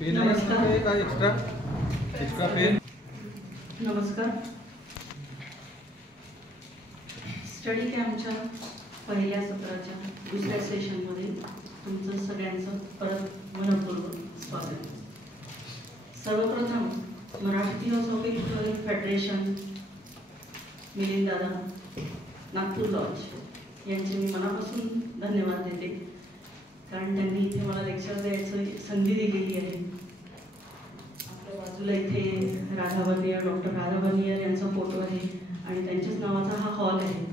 नमस्कार. Extra pen. नमस्कार. Study कॅम्पच्या पहिल्या सत्राच्या दुसऱ्या सेशनमध्ये तुमचं सगळ्यांचं परत मनपूर्वक स्वागत. सर्वप्रथम मराठी थिओसॉफिकल फेडरेशन, मिलिंद दादा, नागपूर लॉज यांचे मी मनापासून धन्यवाद देते, कारण त्यांनी इथे मला लेक्चर द्यायची संधी दिलेली आहे. आपल्या बाजूला इथे Radha Burnier, doctor Radha Burnier यांचा फोटो आहे आणि त्यांच्याच नावाचा हा हॉल आहे.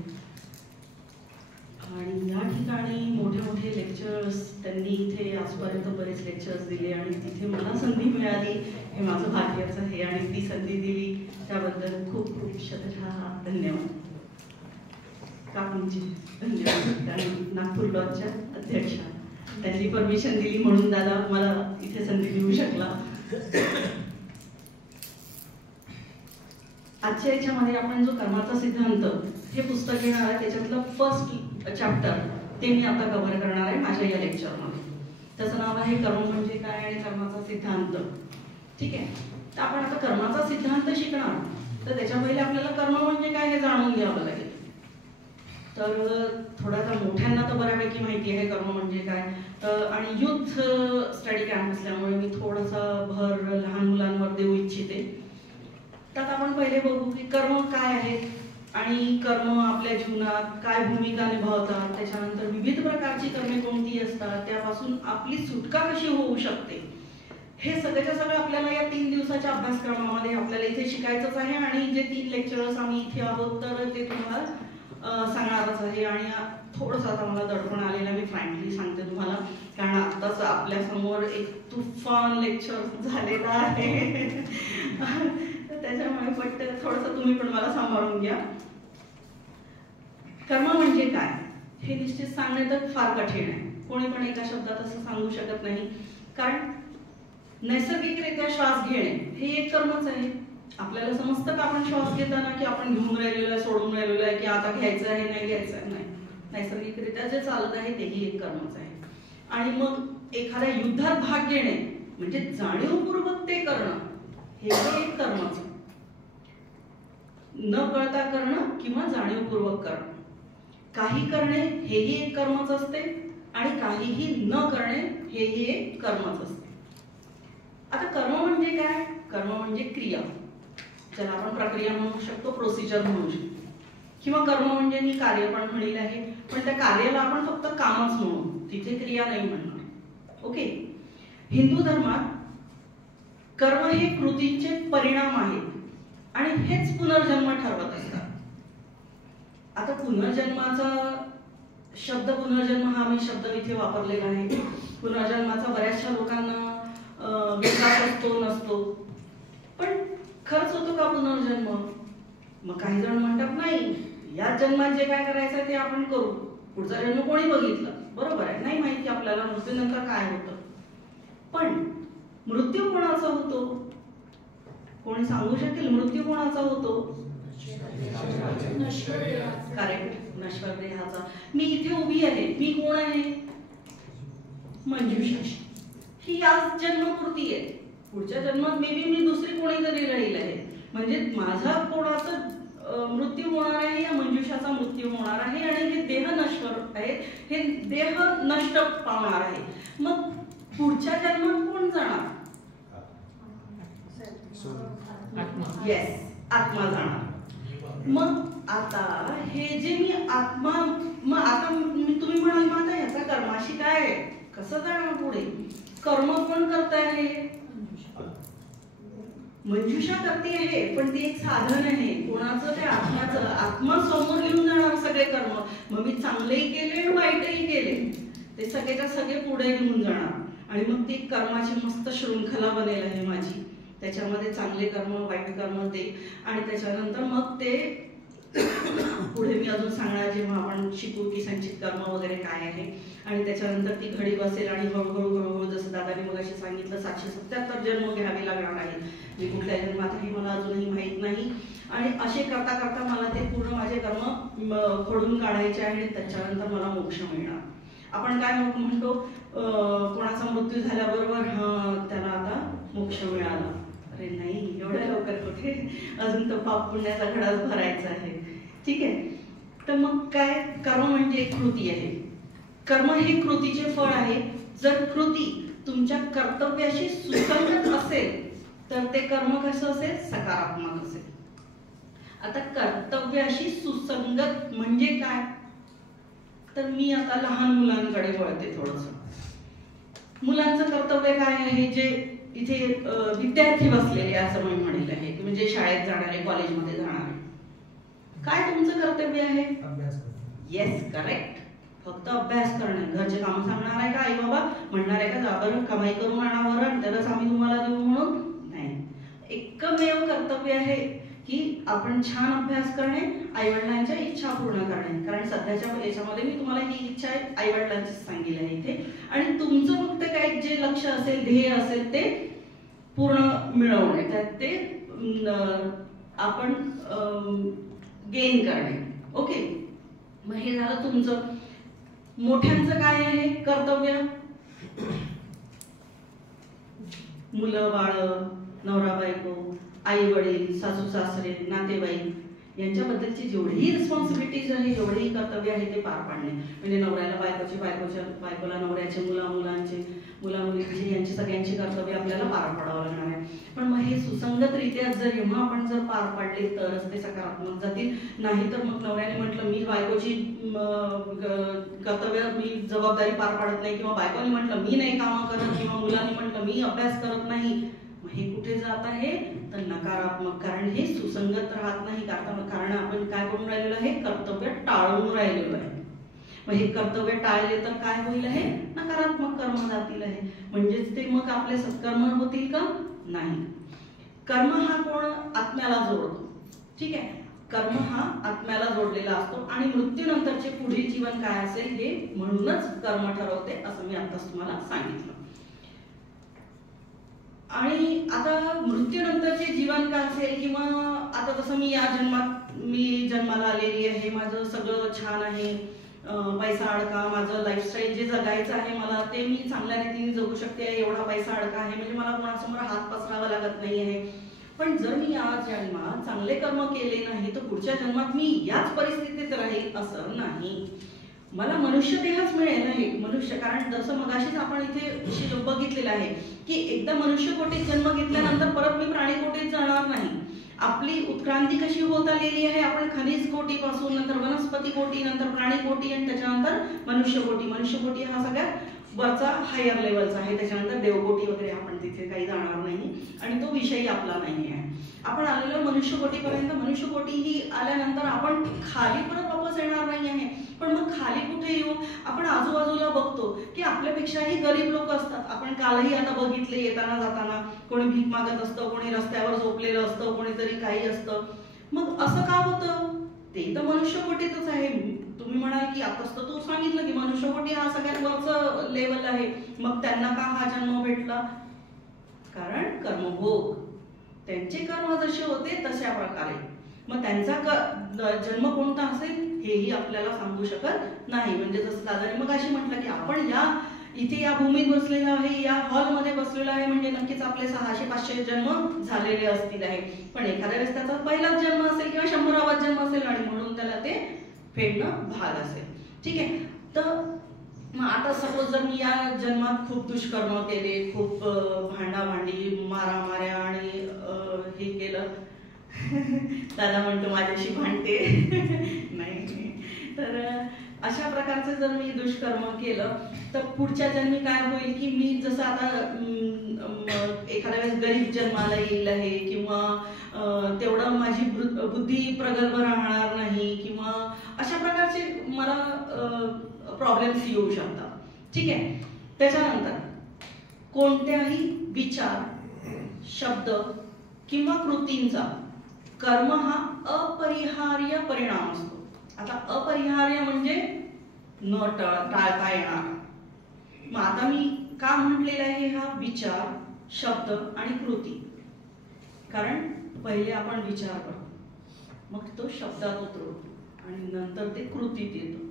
आणि या ठिकाणी मोठे मोठे लेक्चर्स त्यांनी इथे आजपर्यंत बरेच लेक्चर्स दिले आणि तिथे मला संधी मिळाली हे माझं भाग्याचं आहे आणि ती संधी दिली त्याबद्दल खूप खूप शतशः धन्यवाद. काकूंची धन्यवाद. आणि नागपूर लॉजच्या अध्यक्षा त्यांनी परमिशन दिली म्हणून दादा मला इथे संधी देऊ शकला. आजच्या याच्यामध्ये आपण जो कर्माचा सिद्धांत हे पुस्तक घेणार आहे त्याच्यातलं फर्स्ट चॅप्टर ते मी आता कव्हर करणार आहे माझ्या या लेक्चरमध्ये. त्याचं नाव आहे कर्म म्हणजे काय आणि कर्माचा सिद्धांत. ठीक आहे, तर आपण आता कर्माचा सिद्धांत शिकणार, तर त्याच्या पहिले आपल्याला कर्म म्हणजे काय हे जाणून घ्यावं लागेल. तर थोडासा मोठ्यांना तर बऱ्यापैकी माहिती आहे कर्म म्हणजे काय, आणि युथ स्टडी कॅम्प असल्यामुळे मी थोडासा भर लहान मुलांवर देऊ इच्छिते. तर आपण पहिले बघू की कर्म काय आहेत आणि कर्म आपल्या जीवनात काय भूमिका निभावतात, त्याच्यानंतर विविध प्रकारची कर्मे कोणती असतात, त्यापासून आपली सुटका कशी होऊ शकते, हे सगळ्याच्या सगळं आपल्याला या 3 दिवसाच्या अभ्यासक्रमामध्ये आपल्याला इथे शिकायचंच आहे. आणि जे 3 लेक्चरर्स आम्ही इथे आहोत तर ते तुम्हाला सांगणारच आहे. आणि थोडंसं आता मला दडपण आलेलं मी फ्रँकली सांगते तुम्हाला, कारण आत्ताच आपल्या समोर एक तुफान लेक्चर झालेला आहे त्याच्यामुळे पट्ट थोडंसं तुम्ही पण मला सांभाळून घ्या. कर्म म्हणजे काय हे निश्चित सांगणे तर फार कठीण आहे. कोणी पण एका शब्दात असं सांगू शकत नाही, कारण नैसर्गिकरित्या श्वास घेणे हे एक कर्मच आहे. आपल्याला समजतं का आपण श्वास घेताना की आपण घेऊन राहिलेलो आहे, सोडून राहिलेलो आहे, की आता घ्यायचं आहे नाही घ्यायचं आहे, नाही. नैसर्गिकरित्या जे चालत आहे तेही एक कर्मच आहे. आणि मग एखाद्या युद्धात भाग घेणे म्हणजे जाणीवपूर्वक ते करणं हे एक कर्मच आहे. न कळता करणं किंवा जाणीवपूर्वक करणं, काही करणे हेही एक कर्मच असते आणि काहीही न करणे हेही एक कर्मच असते. आता कर्म म्हणजे काय? कर्म म्हणजे क्रिया, ज्याला आपण प्रक्रिया म्हणू शकतो, प्रोसिजर म्हणू शकतो, किंवा कर्म म्हणजे मी कार्य पण म्हणेल आहे, पण त्या कार्याला आपण फक्त कामच म्हणू, तिथे क्रिया नाही म्हणणार. ओके. हिंदू धर्मात कर्म हे कृतींचे परिणाम आहेत आणि हेच पुनर्जन्म ठरवत असतात. आता पुनर्जन्माचा शब्द, पुनर्जन्म हा मी शब्द इथे वापरलेला आहे. पुनर्जन्माचा बऱ्याचशा लोकांना विश्वास असतो नसतो, पण खरंच होतो का पुनर्जन्म? मग काही जण म्हणतात नाही, या जन्मात जे काय करायचं ते आपण करू, पुढचा जन्म कोणी बघितलं, बरोबर आहे, नाही माहिती आपल्याला मृत्यूनंतर काय होतं. पण मृत्यू कोणाचा होतो? कोणी सांगू शकेल मृत्यू कोणाचा होतो? करेक्ट, नश्वर देहाचा. मी इथे उभी आहे, मी कोण आहे? मंजुषा. ही याच जन्मपूर्ती आहे. पुढच्या जन्मात मे बी मी दुसरी कोणीतरी राहील आहे, म्हणजे माझा कोणाचा मृत्यू होणार आहे या मंजुषाचा मृत्यू होणार आहे आणि हे देह नश्वर आहे, हे देह नष्ट पावणार आहे. मग पुढच्या जन्मात कोण जाणार? येस, आत्मा जाणार. मग आता हे जे मी आत्मा, मग आता तुम्ही म्हणाल मग आता ह्याचा कर्माशी काय आहे, कसं जाणार पुढे? कर्म कोण करत आहे? मंजुषा करते आहे, पण ती एक साधन आहे. कोणाचं? ते आत्म्याचं. आत्मा समोर घेऊन जाणार सगळे कर्म. मग मी चांगलेही केले आणि वाईटही केले, ते सगळेच्या सगळे पुढे घेऊन जाणार आणि मग ती कर्माची मस्त शृंखला बनेल आहे माझी. त्याच्यामध्ये चांगले कर्म, वाईट कर्म ते, आणि त्याच्यानंतर मग ते पुढे मी अजून सांगणार जेव्हा आपण शिकू की संचित कर्म वगैरे काय आहे. आणि त्याच्यानंतर ती घडी बसेल आणि हळूहळू हळूहळू जसं दादाने मगाशी सांगितलं 777 जन्म घ्यावे लागणार आहेत. मी कुठल्या जन्मात हे मला अजूनही माहीत नाही. आणि असे करता करता मला ते पूर्ण माझे कर्म खोडून काढायचे आहे आणि त्याच्यानंतर मला मोक्ष मिळणार. आपण काय म्हणतो, कोणाचा मृत्यू झाल्याबरोबर त्याला आता करते, अजून तो पाप पुण्याचा घडाच भरायचा आहे. ठीक आहे. तर मग काय, कर्म म्हणजे एक कृती आहे. कर्म हे कृतीचे फळ आहे. जर कृती तुमच्या कर्तव्याशी सुसंगत असेल तर ते कर्म कसं असेल, सकारात्मक असेल. आता कर्तव्याशी सुसंगत म्हणजे काय, तर मी आता लहान मुलांकडे वळते थोडस. मुलांचं कर्तव्य काय आहे, जे इथे विद्यार्थी बसलेले असं मी म्हणेल आहे, म्हणजे शाळेत जाणारे, कॉलेजमध्ये जाणारे. काय तुमचं कर्तव्य आहे? अभ्यास. Yes, correct. फक्त अभ्यास करणे. घरचे कामं सांगणार आहे का आई बाबा, म्हणणार आहे का जा बरं कमाई करून आणा बरं तरच आम्ही तुम्हाला देऊ म्हणून? नाही. एकमेव कर्तव्य आहे की आपण छान अभ्यास करणे, आईवडिलांच्या इच्छा पूर्ण करणे. कारण सध्याच्या याच्यामध्ये मी तुम्हाला ही इच्छा आईवडिलांची सांगितली आहे इथे. आणि तुमचं फक्त काय जे लक्ष्य असेल, ध्येय असेल ते पूर्ण मिळवणे, त्यात ते आपण गेन करणे. ओके. मग हे झालं तुमचं. मोठ्यांचं काय आहे कर्तव्य? मुलं बाळ, नवरा बायको, आई वडील, सासू सासरे, नातेवाईक यांच्याबद्दलची जेवढीही रिस्पॉन्सिबिलिटीज आहे, जेवढेही कर्तव्य आहे ते पार पाडणे. म्हणजे नवऱ्याला बायकोला नवऱ्याचे, मुलांचे, मुलींचे, यांची सगळ्यांची कर्तव्य आपल्याला पार पाडावं लागणार आहे. पण मग हे सुसंगतरित्या जेव्हा आपण जर पार पाडले तरच ते सकारात्मक जातील. नाही तर मग नवऱ्याने म्हटलं मी बायकोची कर्तव्य, मी जबाबदारी पार पाडत नाही, किंवा बायकोने म्हटलं मी नाही कामं करत, किंवा मुलांनी म्हटलं मी अभ्यास करत नाही, हे कुठे जात आहे, तर नकारात्मक. कारण हे सुसंगत राहत नाही. कारण आपण काय करून राहिलेलो आहे, कर्तव्य टाळून राहिलेलो आहे. मग हे कर्तव्य टाळले तर काय होईल आहे, नकारात्मक कर्म जातील आहे. म्हणजेच ते मग आपले सत्कर्म होतील का? नाही. कर्म हा कोण, आत्म्याला जोडतो. ठीक आहे. कर्म हा आत्म्याला जोडलेला असतो आणि मृत्यूनंतरचे पुढील जीवन काय असेल हे म्हणूनच कर्म ठरवते, असं मी आताच तुम्हाला सांगितलं. आणि आता मृत्यूनंतरचे जीवन काय असेल, किंवा आता जसं मी या जन्मात जन्माला आलेली आहे, माझं सगळं छान आहे, पैसा अडका, माझं लाईफस्टाईल जे जगायचं आहे मला ते मी चांगल्या रीतीने जगू शकते, एवढा पैसा अडका आहे, म्हणजे मला कोणासमोर हात पसरावा लागत नाही आहे. पण जर मी या जन्मात चांगले कर्म केले नाही तर पुढच्या जन्मात मी याच परिस्थितीत राहील असं नाही. मला मनुष्य देहच मिळेल आहे. मनुष्य, कारण जसं मगाशीच आपण इथे बघितलेलं आहे की एकदा मनुष्य कोटीत जन्म घेतल्यानंतर परत मी प्राणी कोटीत जाणार नाही. आपली उत्क्रांती कशी होत आलेली आहे, आपण खनिज कोटीपासून, नंतर वनस्पती कोटी, नंतर प्राणी कोटी, आणि त्याच्यानंतर मनुष्य कोटी. मनुष्य कोटी हा सगळ्यात वरचा हायर लेवलचा आहे. त्याच्यानंतर देवकोटी वगैरे आपण तिथे काही जाणार नाही आणि तो विषयही आपला नाही आहे. आपण आलेलो मनुष्य कोटीपर्यंत. मनुष्य कोटी ही आल्यानंतर आपण खाली परत वापस येणार नाही आहे. पण मग खाली कुठे येऊ, आपण आजूबाजूला बघतो की आपल्यापेक्षाही गरीब लोक असतात. आपण कालही आता बघितले, येताना जाताना कोणी भीक मागत असतं, कोणी रस्त्यावर झोपलेलं असतं, कोणीतरी काही असतं. मग असं का होतं, ते तर मनुष्य कोटीतच आहे. तुम्ही म्हणाल की आताच तर तू सांगितलं की मनुष्य कोटी हा सगळ्यात वरचं लेवल आहे, मग त्यांना का हा जन्म भेटला? कारण कर्मभोग, त्यांचे कर्म जसे होते तशा प्रकारे. मग त्यांचा जन्म कोणता असेल हेही आपल्याला सांगू शकत नाही. म्हणजे जसं दादाने मग अशी म्हटलं की आपण इथे या भूमीत बसलेलो आहे, या हॉलमध्ये बसलेलो आहे, म्हणजे नक्कीच आपले 600-500 जन्म झालेले असतील आहे. पण एखाद्या वेळेस त्याचा पहिलाच जन्म असेल किंवा 100वा जन्म असेल आणि म्हणून त्याला ते फेडणं भाग असेल. ठीक आहे. तर मग आता सपोज जर मी या जन्मात खूप दुष्कर्म केले, खूप भांडाभांडी, मारामाऱ्या आणि हे केलं, दादा म्हणतो माझ्याशी भांडते नाही, तर अशा प्रकारचं जर मी दुष्कर्म केलं तर पुढच्या जन्मी काय होईल की मी जसं आता एखाद्या वेळेस गरीब जन्माला येईल आहे, किंवा तेवढं माझी बुद्धी प्रगल्भ राहणार नाही, किंवा अशा प्रकारचे मला प्रॉब्लेम्स येऊ शकतात. ठीक आहे. त्याच्यानंतर कोणत्याही विचार, शब्द किंवा कृतींचा कर्म हा अपरिहार्य परिणाम असतो. आता अपरिहार्य म्हणजे न टाळता येणार. मग आता मी का म्हटलेलं आहे हा विचार, शब्द आणि कृती? कारण पहिले आपण विचार करतो, मग तो शब्दात उतरवतो आणि नंतर ते कृतीत येतो.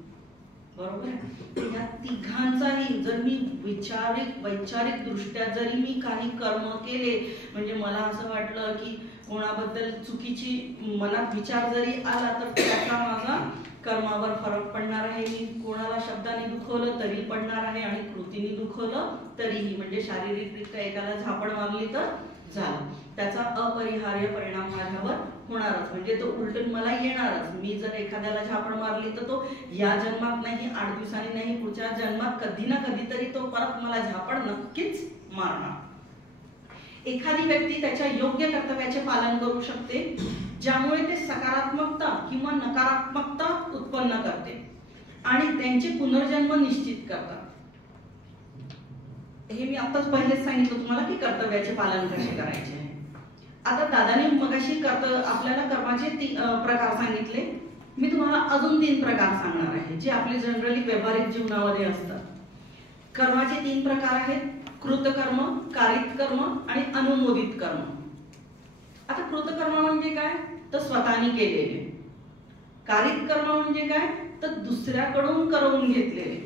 बरोबर आहे. या तिघांचाही जर मी वैचारिक दृष्ट्या जरी मी काही कर्म केले, म्हणजे मला असं वाटलं की कोणाबद्दल चुकीची मनात विचार जरी आला तर त्याचा माझा कर्मावर फरक पडणार आहे. मी कोणाला शब्दाने दुखवलं तरी पडणार आहे आणि कृतीने दुखवलं तरीही, म्हणजे शारीरिकरित्या एकाला झापड मारली तर झालं, त्याचा अपरिहार्य परिणाम माझ्यावर होणारच, म्हणजे तो उलटून मला येणारच. मी जर एखाद्याला झापड मारली तर तो या जन्मात नाही, 8 दिवसांनी नाही, पुढच्या जन्मात कधी ना कधीतरी तो परत मला झापड नक्कीच मारणार. एखादी व्यक्ती त्याच्या योग्य कर्तव्याचे पालन करू शकते, ज्यामुळे ते सकारात्मकता किंवा नकारात्मकता उत्पन्न करते आणि त्यांचे पुनर्जन्म निश्चित करतात. हे मी आताच पहिलेच सांगितलं तुम्हाला की कर्तव्याचे पालन कसे करायचे आहे. आता दादाने मगाशी आपल्याला कर्माचे प्रकार सांगितले. मी तुम्हाला अजून 3 प्रकार सांगणार आहे जे आपले जनरली व्यावहारिक जीवनामध्ये असतात. कर्माचे 3 प्रकार आहेत: कृतकर्म, कारित कर्म आणि अनुमोदित कर्म. आता कृतकर्म म्हणजे काय तर स्वतःने केलेले, कारित कर्म म्हणजे काय तर दुसऱ्याकडून करवून घेतलेले,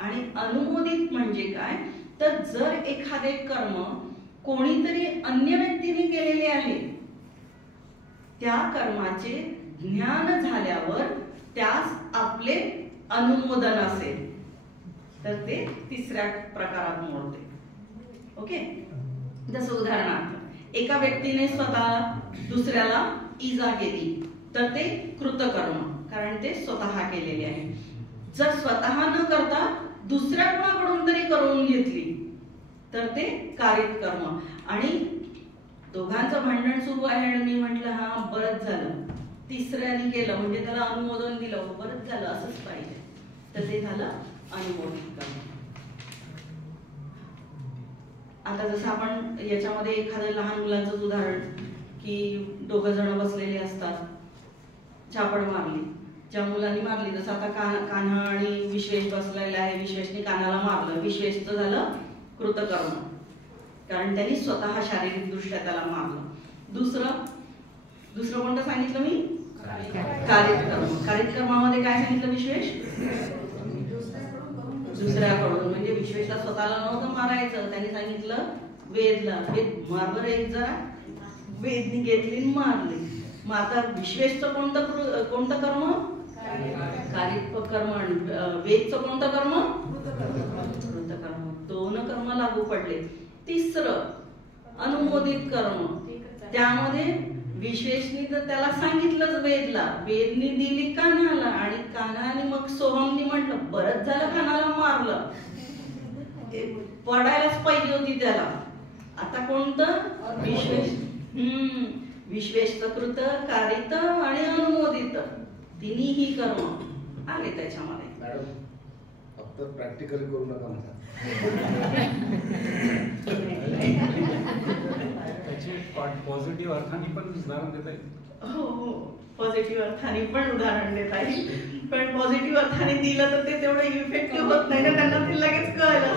आणि अनुमोदित म्हणजे काय तर जर एखादे कर्म कोणीतरी अन्य व्यक्तीने केलेले आहे, त्या कर्माचे ज्ञान झाल्यावर त्यास आपले अनुमोदन असेल तर ते 3ऱ्या प्रकारात मोडते. ओके, जसं उदाहरणार्थ एका व्यक्तीने स्वतःला दुसऱ्याला इजा केली तर ते कृतकर्म, कारण ते स्वतः केलेले आहे. जर स्वतः न करता दुसऱ्या कोणाकडून तरी करून घेतली तर ते कारित कर्म. आणि दोघांचं भांडण सुरू आहे आणि मी म्हटलं हा बरंच झालं, 3ऱ्याने केलं म्हणजे त्याला अनुमोदन दिलं, बरंच झालं असंच पाहिजे, तर ते झालं अनुमोदित कर्म. आता जसं आपण याच्यामध्ये एखाद्या लहान मुलांचं उदाहरण की 2 जण बसलेले असतात, झापड मारली, ज्या मुलांनी मारली, जसं आता कान्हा आणि विश्वेश बसलेला आहे, विश्वेशने कान्हाला मारलं, विश्वेशचं झालं कृतकर्म कारण त्यांनी स्वतः शारीरिक दृष्ट्या त्याला मारलं. दुसरं कोणतं सांगितलं मी? कारित कर्म. कारित कर्मामध्ये काय सांगितलं विश्वेश? दुसऱ्याकडून, म्हणजे विश्वेशला स्वतःला नव्हतं मारायचं, त्यांनी सांगितलं वेदला, वेद मार बरं एक जरा, वेदनी घेतली मारली. मग आता विश्वेशचं कोणतं कर्म? कारित कर्म. वेदचं कोणतं कर्म? कृतकर्म. 2 कर्म लागू पडले. 3रं अनुमोदित कर्म, त्यामध्ये विश्वेशनी तर त्याला सांगितलंच वेदला, वेदनी दिली कान्हाला आणि कान्हाने मग सोहमनी म्हटलं बरंच झालं कान्हाला मारलं, पडायलाच पाहिजे होती त्याला. आता कोणतं? विश्वेश. विश्वेशचं कृत, कारित आणि अनुमोदित, तिन्ही कर्म आले त्याच्यामध्ये. मॅडम फक्त प्रॅक्टिकली करू नका म्हणा. त्याचे पॉझिटिव्ह अर्थाने पण उदाहरण देता येईल. हो हो, पॉझिटिव्ह अर्थाने पण उदाहरण देता येईल, पण पॉझिटिव्ह अर्थाने दिलं तर ते तेवढं इफेक्टिव्ह होत नाही ना, त्यांना ते लगेच कळलं.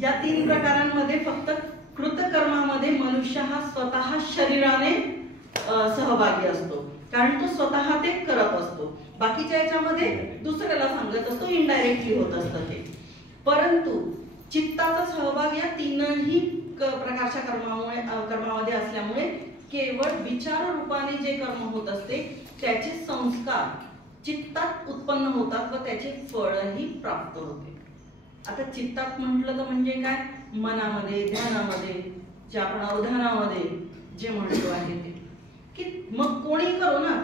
या 3 प्रकारांमध्ये फक्त कृतकर्मामध्ये मनुष्य हा स्वतः शरीराने सहभागी असतो, कारण तो स्वतः ते करत असतो. बाकीच्या याच्यामध्ये दुसऱ्याला सांगत असतो, इनडायरेक्टली होत असतं ते. परंतु चित्ताचा सहभाग या 3ही प्रकारच्या कर्मामध्ये असल्यामुळे केवळ विचार रूपाने जे कर्म होत असते त्याचे संस्कार चित्तात उत्पन्न होतात व त्याचे फळही प्राप्त होते. आता चित्तात म्हटलं तर म्हणजे काय? मनामध्ये, ध्यानामध्ये, जे आपण अवधानामध्ये जे म्हणतो आहे ते, की मग कोणी करो ना,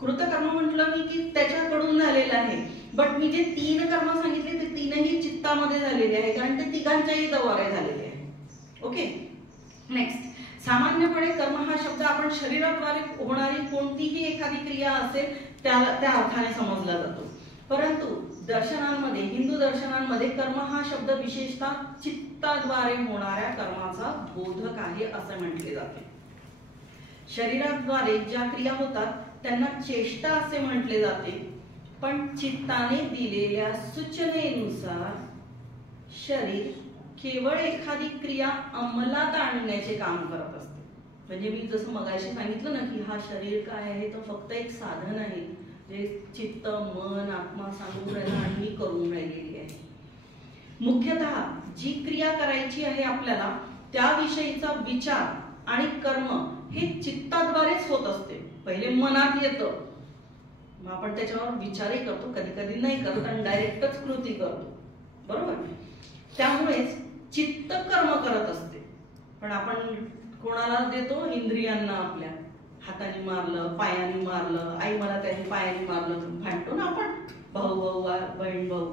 कृतकर्म म्हटलं मी की त्याच्याकडून झालेलं आहे, बट मी जे 3 कर्म सांगितले ते 3ही चित्तामध्ये झालेले आहे, कारण ते 3घांच्याही द्वारे झालेले आहे. Okay, next. सामान्यपणे कर्म हा शब्द आपण शरीराद्वारे होणारी कोणतीही एखादी क्रिया असेल त्या अर्थाने समजला जातो, परंतु दर्शनांमध्ये, हिंदू दर्शनांमध्ये कर्म हा शब्द विशेषतः चित्ताद्वारे होणाऱ्या कर्माचा बोधक आहे असे म्हटले जाते. शरीराद्वारे ज्या क्रिया होतात त्यांना चेष्टा असे म्हटले जाते, पण चित्ताने दिलेल्या सूचनेनुसार शरीर केवळ एखादी क्रिया अंमलात आणण्याचे काम करत असते. म्हणजे मी जसं मगाशी सांगितलं ना की हा शरीर काय आहे तर फक्त एक साधन आहे जे चित्त, मन, आत्मा सांगून राहिला आणि मी करून राहिलेली आहे. मुख्यतः जी क्रिया करायची आहे आपल्याला त्याविषयीचा विचार आणि कर्म हे चित्ताद्वारेच होत असते. पहिले मनात येतं, मग आपण त्याच्यावर विचारही करतो, कधी कधी नाही करत आणि डायरेक्टच कृती करतो, बरोबर. त्यामुळेच चित्त कर्म करत असते. पण आपण कोणाला देतो? इंद्रियांना. आपल्या हाताने मारलं, पायाने मारलं, आई मला त्याने पायाने मारलं भांडतो ना आपण, भाऊ भाऊ बहीण भाऊ.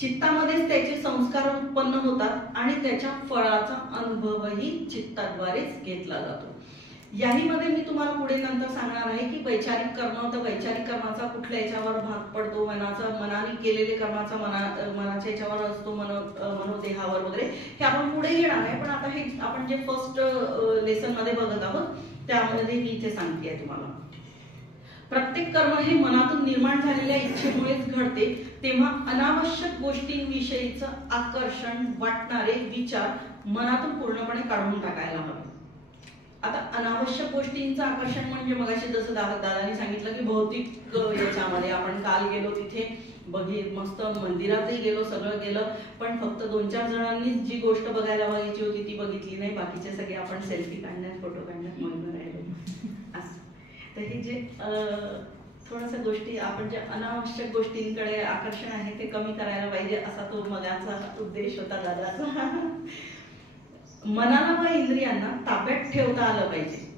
चित्तामध्येच त्याचे संस्कार उत्पन्न होतात आणि त्याच्या फळाचा अनुभवही चित्ताद्वारेच घेतला जातो. याही मध्ये मी तुम्हाला पुढे नंतर सांगणार आहे की वैचारिक कर्म, तर वैचारिक कर्माचा कुठल्या याच्यावर भाग पडतो, मनाने केलेले कर्माचा मनाच्या याच्यावर असतो, मनोदेहावर वगैरे, हे आपण पुढे येणार आहे. पण आता हे आपण जे फर्स्ट लेसन मध्ये बघत आहोत त्यामध्ये मी इथे सांगते तुम्हाला. प्रत्येक कर्म हे मनातून निर्माण झालेल्या इच्छेमुळेच घडते, तेव्हा अनावश्यक गोष्टींविषयीचं आकर्षण वाटणारे विचार मनातून पूर्णपणे काढून टाकायला हवे. आता अनावश्यक गोष्टींचं आकर्षण म्हणजे मगाशी जसं दादानी सांगितलं की भौतिक याच्यामध्ये आपण काल गेलो तिथे मस्त मंदिरातही गेलो, सगळं गेलं, पण फक्त 2-4 जणांनी जी गोष्ट बघायला बघायची होती ती बघितली नाही. बाकीचे सगळे आपण सेल्फी काढण्यात, फोटो काढण्यात मग्न राहिलो. तर हे जे थोड्याशा गोष्टी आपण जे अनावश्यक गोष्टींकडे आकर्षण आहे ते कमी करायला पाहिजे, असा तो मनाचा उद्देश होता दादाचा. मनाला व इंद्रियांना ताब्यात ठेवता आलं पाहिजे.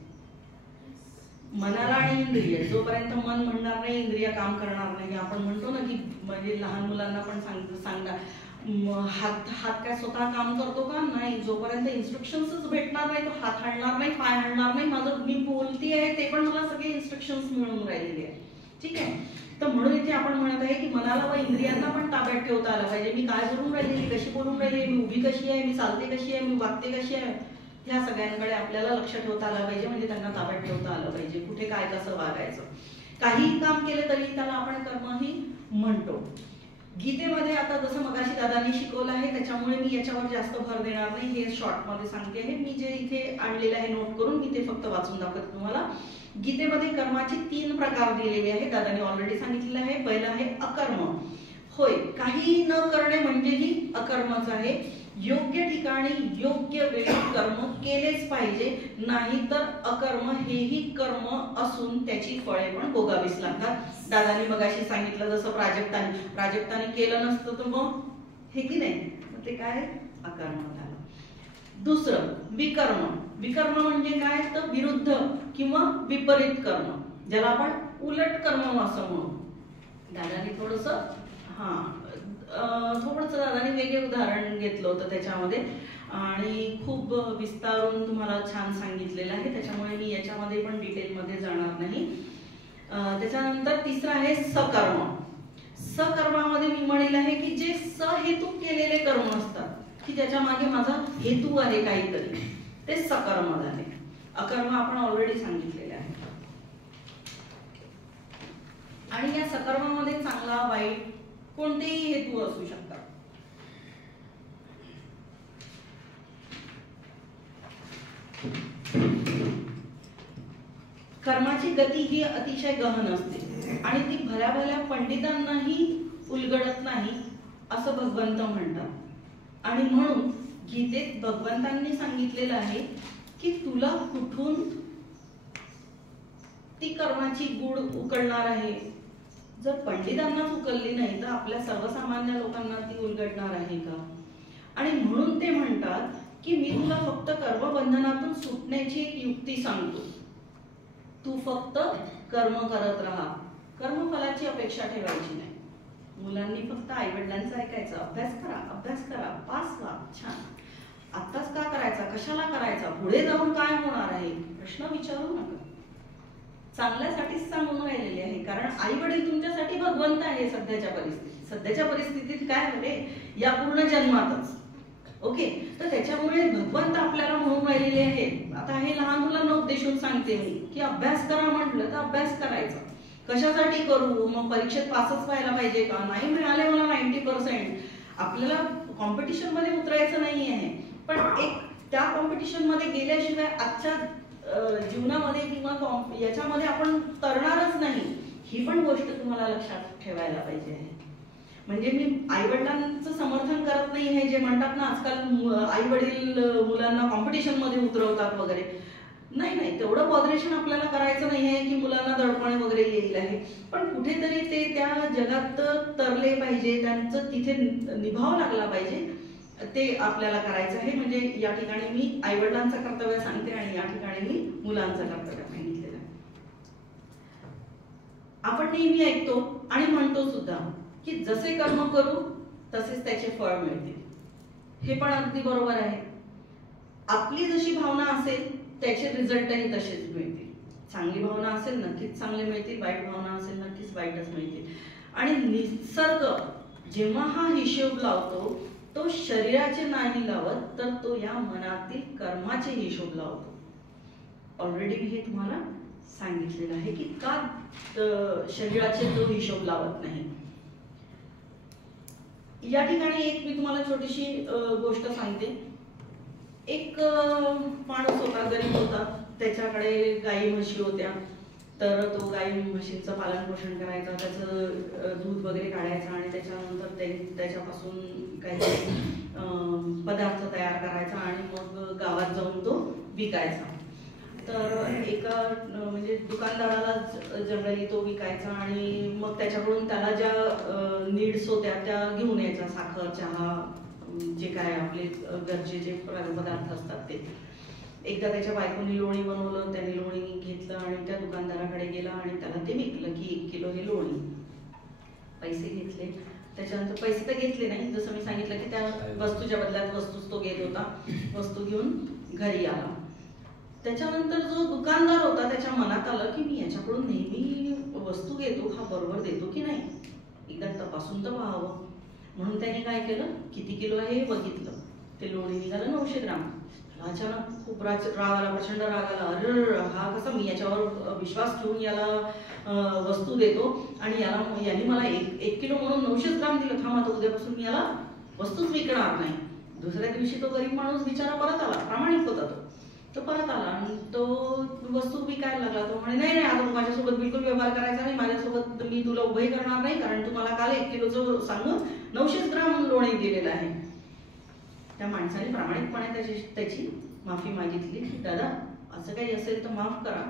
मनाला आणि इंद्रिय, जोपर्यंत मन म्हणणार नाही इंद्रिय काम करणार नाही. आपण म्हणतो ना की म्हणजे लहान मुलांना पण सांगणार हात काय स्वतः काम करतो का? नाही. जोपर्यंत इन्स्ट्रक्शन्सच भेटणार नाही तो हात हलणार नाही, पाय हलणार नाही. माझं मी बोलती आहे ते पण मला सगळे इन्स्ट्रक्शन्स मिळून राहिलेले आहे. ठीक आहे. तर म्हणून इथे आपण म्हणत आहे की मनाला व इंद्रियांना पण ताब्यात ठेवता आलं पाहिजे. मी काय बोलून राहिली, मी कशी बोलून राहिली, मी उभी कशी आहे, मी चालते कशी आहे, मी वागते कशी आहे, ह्या सगळ्यांकडे आपल्याला लक्ष ठेवता आलं पाहिजे. म्हणजे त्यांना ताब्यात ठेवता आलं पाहिजे, कुठे काय कसं वागायचं. काहीही काम केलं तरी त्याला आपण कर्मही म्हणतो. गीतेमध्ये आता जसं मगाशी दादांनी शिकवलं आहे त्याच्यामुळे मी याच्यावर जास्त भर देणार नाही, हे शॉर्ट मध्ये सांगते आहे. मी जे इथे आणलेलं आहे नोट करून मी ते फक्त वाचून दाखवते तुम्हाला. गीतेमध्ये कर्माचे 3 प्रकार दिलेले आहेत, दादांनी ऑलरेडी सांगितलेलं आहे. पहिलं आहे अकर्म. होय, काही न करणे म्हणजेही अकर्मच आहे. योग्य ठिकाणी योग्य वेळी कर्म केलेच पाहिजे, नाहीतर अकर्म हेही कर्म असून त्याची फळे पण भोगावीच लागतात. दादांनी मगाशी सांगितलं जसं प्राजक्ताने केलं नसतं तर मग हे की नाही, ते काय अकर्म झालं. दुसरं विकर्म. विकर्म म्हणजे काय? तर विरुद्ध किंवा विपरीत कर्म, ज्याला आपण उलट कर्म असं म्हणू. दादांनी थोडंसं दादांनी वेगळे उदाहरण घेतलं होतं त्याच्यामध्ये आणि खूप विस्तारून तुम्हाला छान सांगितलेलं आहे, त्याच्यामुळे मी याच्यामध्ये पण डिटेलमध्ये जाणार नाही. त्याच्यानंतर तिसरं आहे सकर्म. सकर्मामध्ये मी म्हणेल आहे की जे सहेतू केलेले कर्म असतात, की ज्याच्या मागे माझा हेतू आहे काहीतरी, ते सकर्म झाले. अकर्म आपण ऑलरेडी सांगितलेले आहे. आणि या सकर्मामध्ये चांगला वाईट कोणतेही हेतू असू शकतात. कर्माची गती ही अतिशय गहन असते आणि ती भल्या भल्या पंडितांनाही उलगडत नाही असं भगवंत म्हणतात. आणि म्हणून गीतेत भगवंतांनी सांगितलेलं आहे की तुला कुठून ती कर्माची गूढ उकळणार आहे. जर पंडितांनाच उकलली नाही तर आपल्या सर्वसामान्य लोकांना ती उलगडणार आहे का? आणि म्हणून ते म्हणतात की मी तुला फक्त कर्मबंधनातून सुटण्याची एक युक्ती सांगतो. तू फक्त कर्म करत राहा, कर्मफलाची अपेक्षा ठेवायची नाही. मुलांनी फक्त आई वडिलांचं ऐकायचं, अभ्यास करा, पास व्हा, छान. आत्ताच का करायचा, कशाला करायचा, पुढे जाऊन काय होणार आहे प्रश्न विचारू नका. चांगल्यासाठीच सांगून राहिलेले आहे, कारण आई वडील तुमच्यासाठी भगवंत आहे. सध्याच्या परिस्थितीत काय होते या पूर्ण जन्मातच. ओके, तर त्याच्यामुळे भगवंत आपल्याला म्हणून राहिलेले आहेत. आता हे लहान मुलांना उद्देशून सांगते मी की अभ्यास करा म्हटलं तर अभ्यास करायचा. कशासाठी करू, मग परीक्षेत पासच व्हायला पाहिजे का? नाही मिळाले मला 90%, आपल्याला कॉम्पिटिशन मध्ये उतरायचं नाही आहे. पण एक त्या कॉम्पिटिशन मध्ये गेल्याशिवाय आजच्या जीवनामध्ये किंवा याच्यामध्ये आपण तरणारच नाही, ही पण गोष्ट तुम्हाला लक्षात ठेवायला पाहिजे आहे. म्हणजे मी आईवडिलांचं समर्थन करत नाही हे जे म्हणतात ना आजकाल आई वडील मुलांना कॉम्पिटिशन मध्ये उतरवतात वगैरे. नाही, तेवढं बॉदरेशन आपल्याला करायचं नाही आहे की मुलांना दडपण वगैरे येईल आहे, पण कुठेतरी ते त्या जगात तरले पाहिजे, त्यांचं तिथे निभाव लागला पाहिजे, ते आपल्याला करायचं आहे. म्हणजे या ठिकाणी मी आईवडिलांचं कर्तव्य सांगते आणि या ठिकाणी मी मुलांचं कर्तव्य सांगितलेलं आहे. आपण नेहमी ऐकतो आणि म्हणतो सुद्धा की जसे कर्म करू तसेच त्याचे फळ मिळतील. हे पण अगदी बरोबर आहे. आपली जशी भावना असेल त्याचे रिझल्टही तसेच मिळतील. चांगली भावना असेल नक्कीच चांगले मिळतील, वाईट भावना असेल नक्कीच वाईटच मिळतील. आणि निसर्ग जेव्हा हा हिशोब लावतो तो शरीराचे नाही लावत तर तो या मनातील कर्माचे हिशोब लावतो. ऑलरेडी मी हे तुम्हाला सांगितलेलं आहे की का शरीराचे तो हिशोब लावत नाही. या ठिकाणी एक मी तुम्हाला छोटीशी गोष्ट सांगते. एक माणूस होता, गरीब होता, त्याच्याकडे गाई म्हशी होत्या. तर तो गाई म्हशींचं पालन पोषण करायचा, त्याचं दूध वगैरे काढायचा आणि त्याच्यानंतर त्याच्यापासून काही पदार्थ तयार करायचा आणि मग गावात जाऊन तो विकायचा. तर एका म्हणजे दुकानदाराला जनरली तो विकायचा आणि मग त्याच्याकडून त्याला ज्या नीड्स होत्या त्या घेऊन यायचा, साखर, चहा, जे काय आपले गरजेचे पदार्थ असतात ते. एकदा त्याच्या बायकोनी लोणी बनवलं, त्याने लोणी घेतलं आणि त्या दुकानदाराकडे गेला आणि त्याला ते विकलं की 1 किलो हे लोणी. पैसे घेतले. त्याच्यानंतर पैसे तर घेतले नाही, जसं मी सांगितलं की त्या वस्तूच्या बदल्यात वस्तूच तो घेत होता. वस्तू घेऊन घरी आला. त्याच्यानंतर जो दुकानदार होता त्याच्या मनात आलं की मी याच्याकडून नेहमी वस्तू घेतो, हा बरोबर देतो की नाही, एकदा तपासून तर पाहावं. म्हणून त्याने काय केलं, किती किलो आहे हे बघितलं. ते लोणी निघालं 900 ग्राम. अचानक खूप राग आला, प्रचंड राग आला. अरे हा कसा, मी याच्यावर विश्वास ठेवून याला वस्तू देतो आणि यांनी मला 1 किलो म्हणून 900 ग्राम दिलं. थांब आता उद्यापासून मी याला वस्तूच विकणार नाही. दुसऱ्या दिवशी तो गरीब माणूस बिचारा परत आला. प्रामाणिक होता तो परत आला आणि तो वस्तू विकायला लागला. तो म्हणे नाही आता माझ्यासोबत बिलकुल व्यवहार करायचा नाही, माझ्यासोबत मी तुला उभंही करणार नाही, कारण तू मला काल 1 किलोचं सांगून 900 ग्राम लोणी दिलेलं आहे. त्या माणसाने प्रामाणिकपणे त्याची माफी मागितली की दादा असं काही असेल तर माफ करा,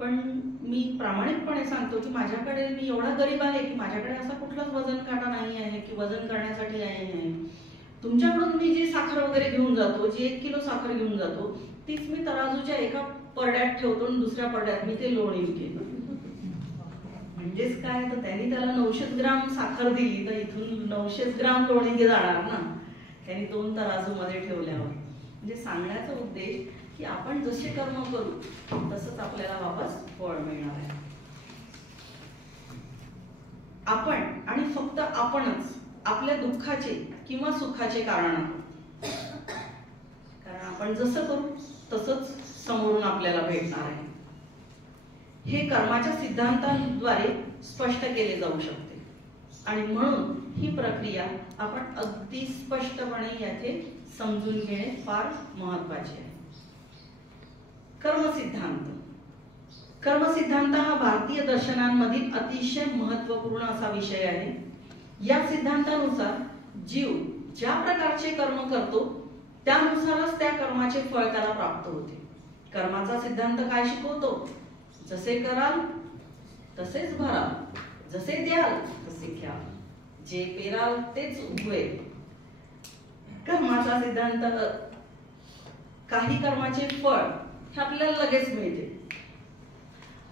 पण मी प्रामाणिकपणे सांगतो की माझ्याकडे, मी एवढा गरीब आहे की माझ्याकडे असा कुठलाच वजन काटा नाही आहे की वजन करण्यासाठी आहे. तुमच्याकडून मी जी साखर वगैरे घेऊन जातो, जी 1 किलो साखर घेऊन जातो, तीच मी तराजूच्या एका परड्यात ठेवतो आणि दुसऱ्या परड्यात मी ते लोणी विकतो. म्हणजेच काय, तर त्यांनी त्याला 900 ग्राम साखर दिली तर इथून 900 ग्राम लोणी जाणार ना, त्यांनी 2 तराजू मध्ये ठेवल्यावर. म्हणजे सांगण्याचा उद्देश की आपण जसे कर्म करू तसंच आपल्याला वापस फळ मिळणार आहे. आपण आणि फक्त आपणच आपल्या दुःखाचे किंवा सुखाचे कारण आहोत. कारण आपण जसं करू तसंच समोरून आपल्याला भेटणार आहे. हे कर्माच्या सिद्धांतांद्वारे स्पष्ट केले जाऊ शकते आणि म्हणून ही प्रक्रिया आपण अगदी स्पष्टपणे याचे समजून घेणे फार महत्त्वाचे आहे. कर्मसिद्धांत. कर्मसिद्धांत हा भारतीय दर्शनांमधील अतिशय महत्त्वपूर्ण असा विषय आहे. या सिद्धांतानुसार जीव ज्या प्रकारचे कर्म करतो त्यानुसारच त्या कर्माचे फळ त्याला प्राप्त होते. कर्माचा सिद्धांत काय शिकवतो, जसे कराल तसेच भराल, जसे द्याल तसे घ्याल, जे पेराल तेच उगवेल. कर्माचा सिद्धांत, काही कर्माचे फळ हे आपल्याला लगेच मिळते.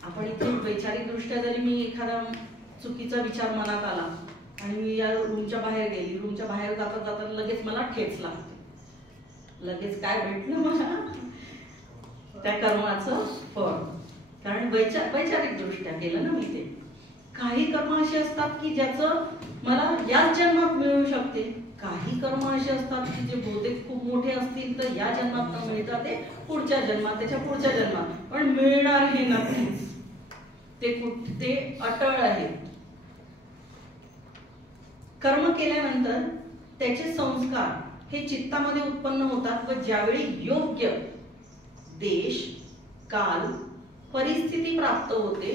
आपण इथे वैचारिक दृष्ट्या जरी मी एखादा चुकीचा विचार मनात आला आणि मी या रूमच्या बाहेर गेली, रूमच्या बाहेर जाता जाता लगेच मला ठेच लागते. लगेच काय भेटलं मला, त्या कर्माचं फळ. कारण वैचारिक दृष्ट्या केलं ना मी ते. काही कर्म असे असतात की ज्याचं मला याच जन्मात मिळू शकते, काही कर्म असे असतात की जे बहुतेक खूप मोठे असतील तर या जन्मात न मिळता ते पुढच्या जन्मात, त्याच्या पुढच्या जन्मात पण मिळणार हे नक्कीच. ते अटळ आहे. कर्म केल्यानंतर त्याचे संस्कार हे चित्तामध्ये उत्पन्न होतात व ज्यावेळी योग्य देश, काल, परिस्थिती प्राप्त होते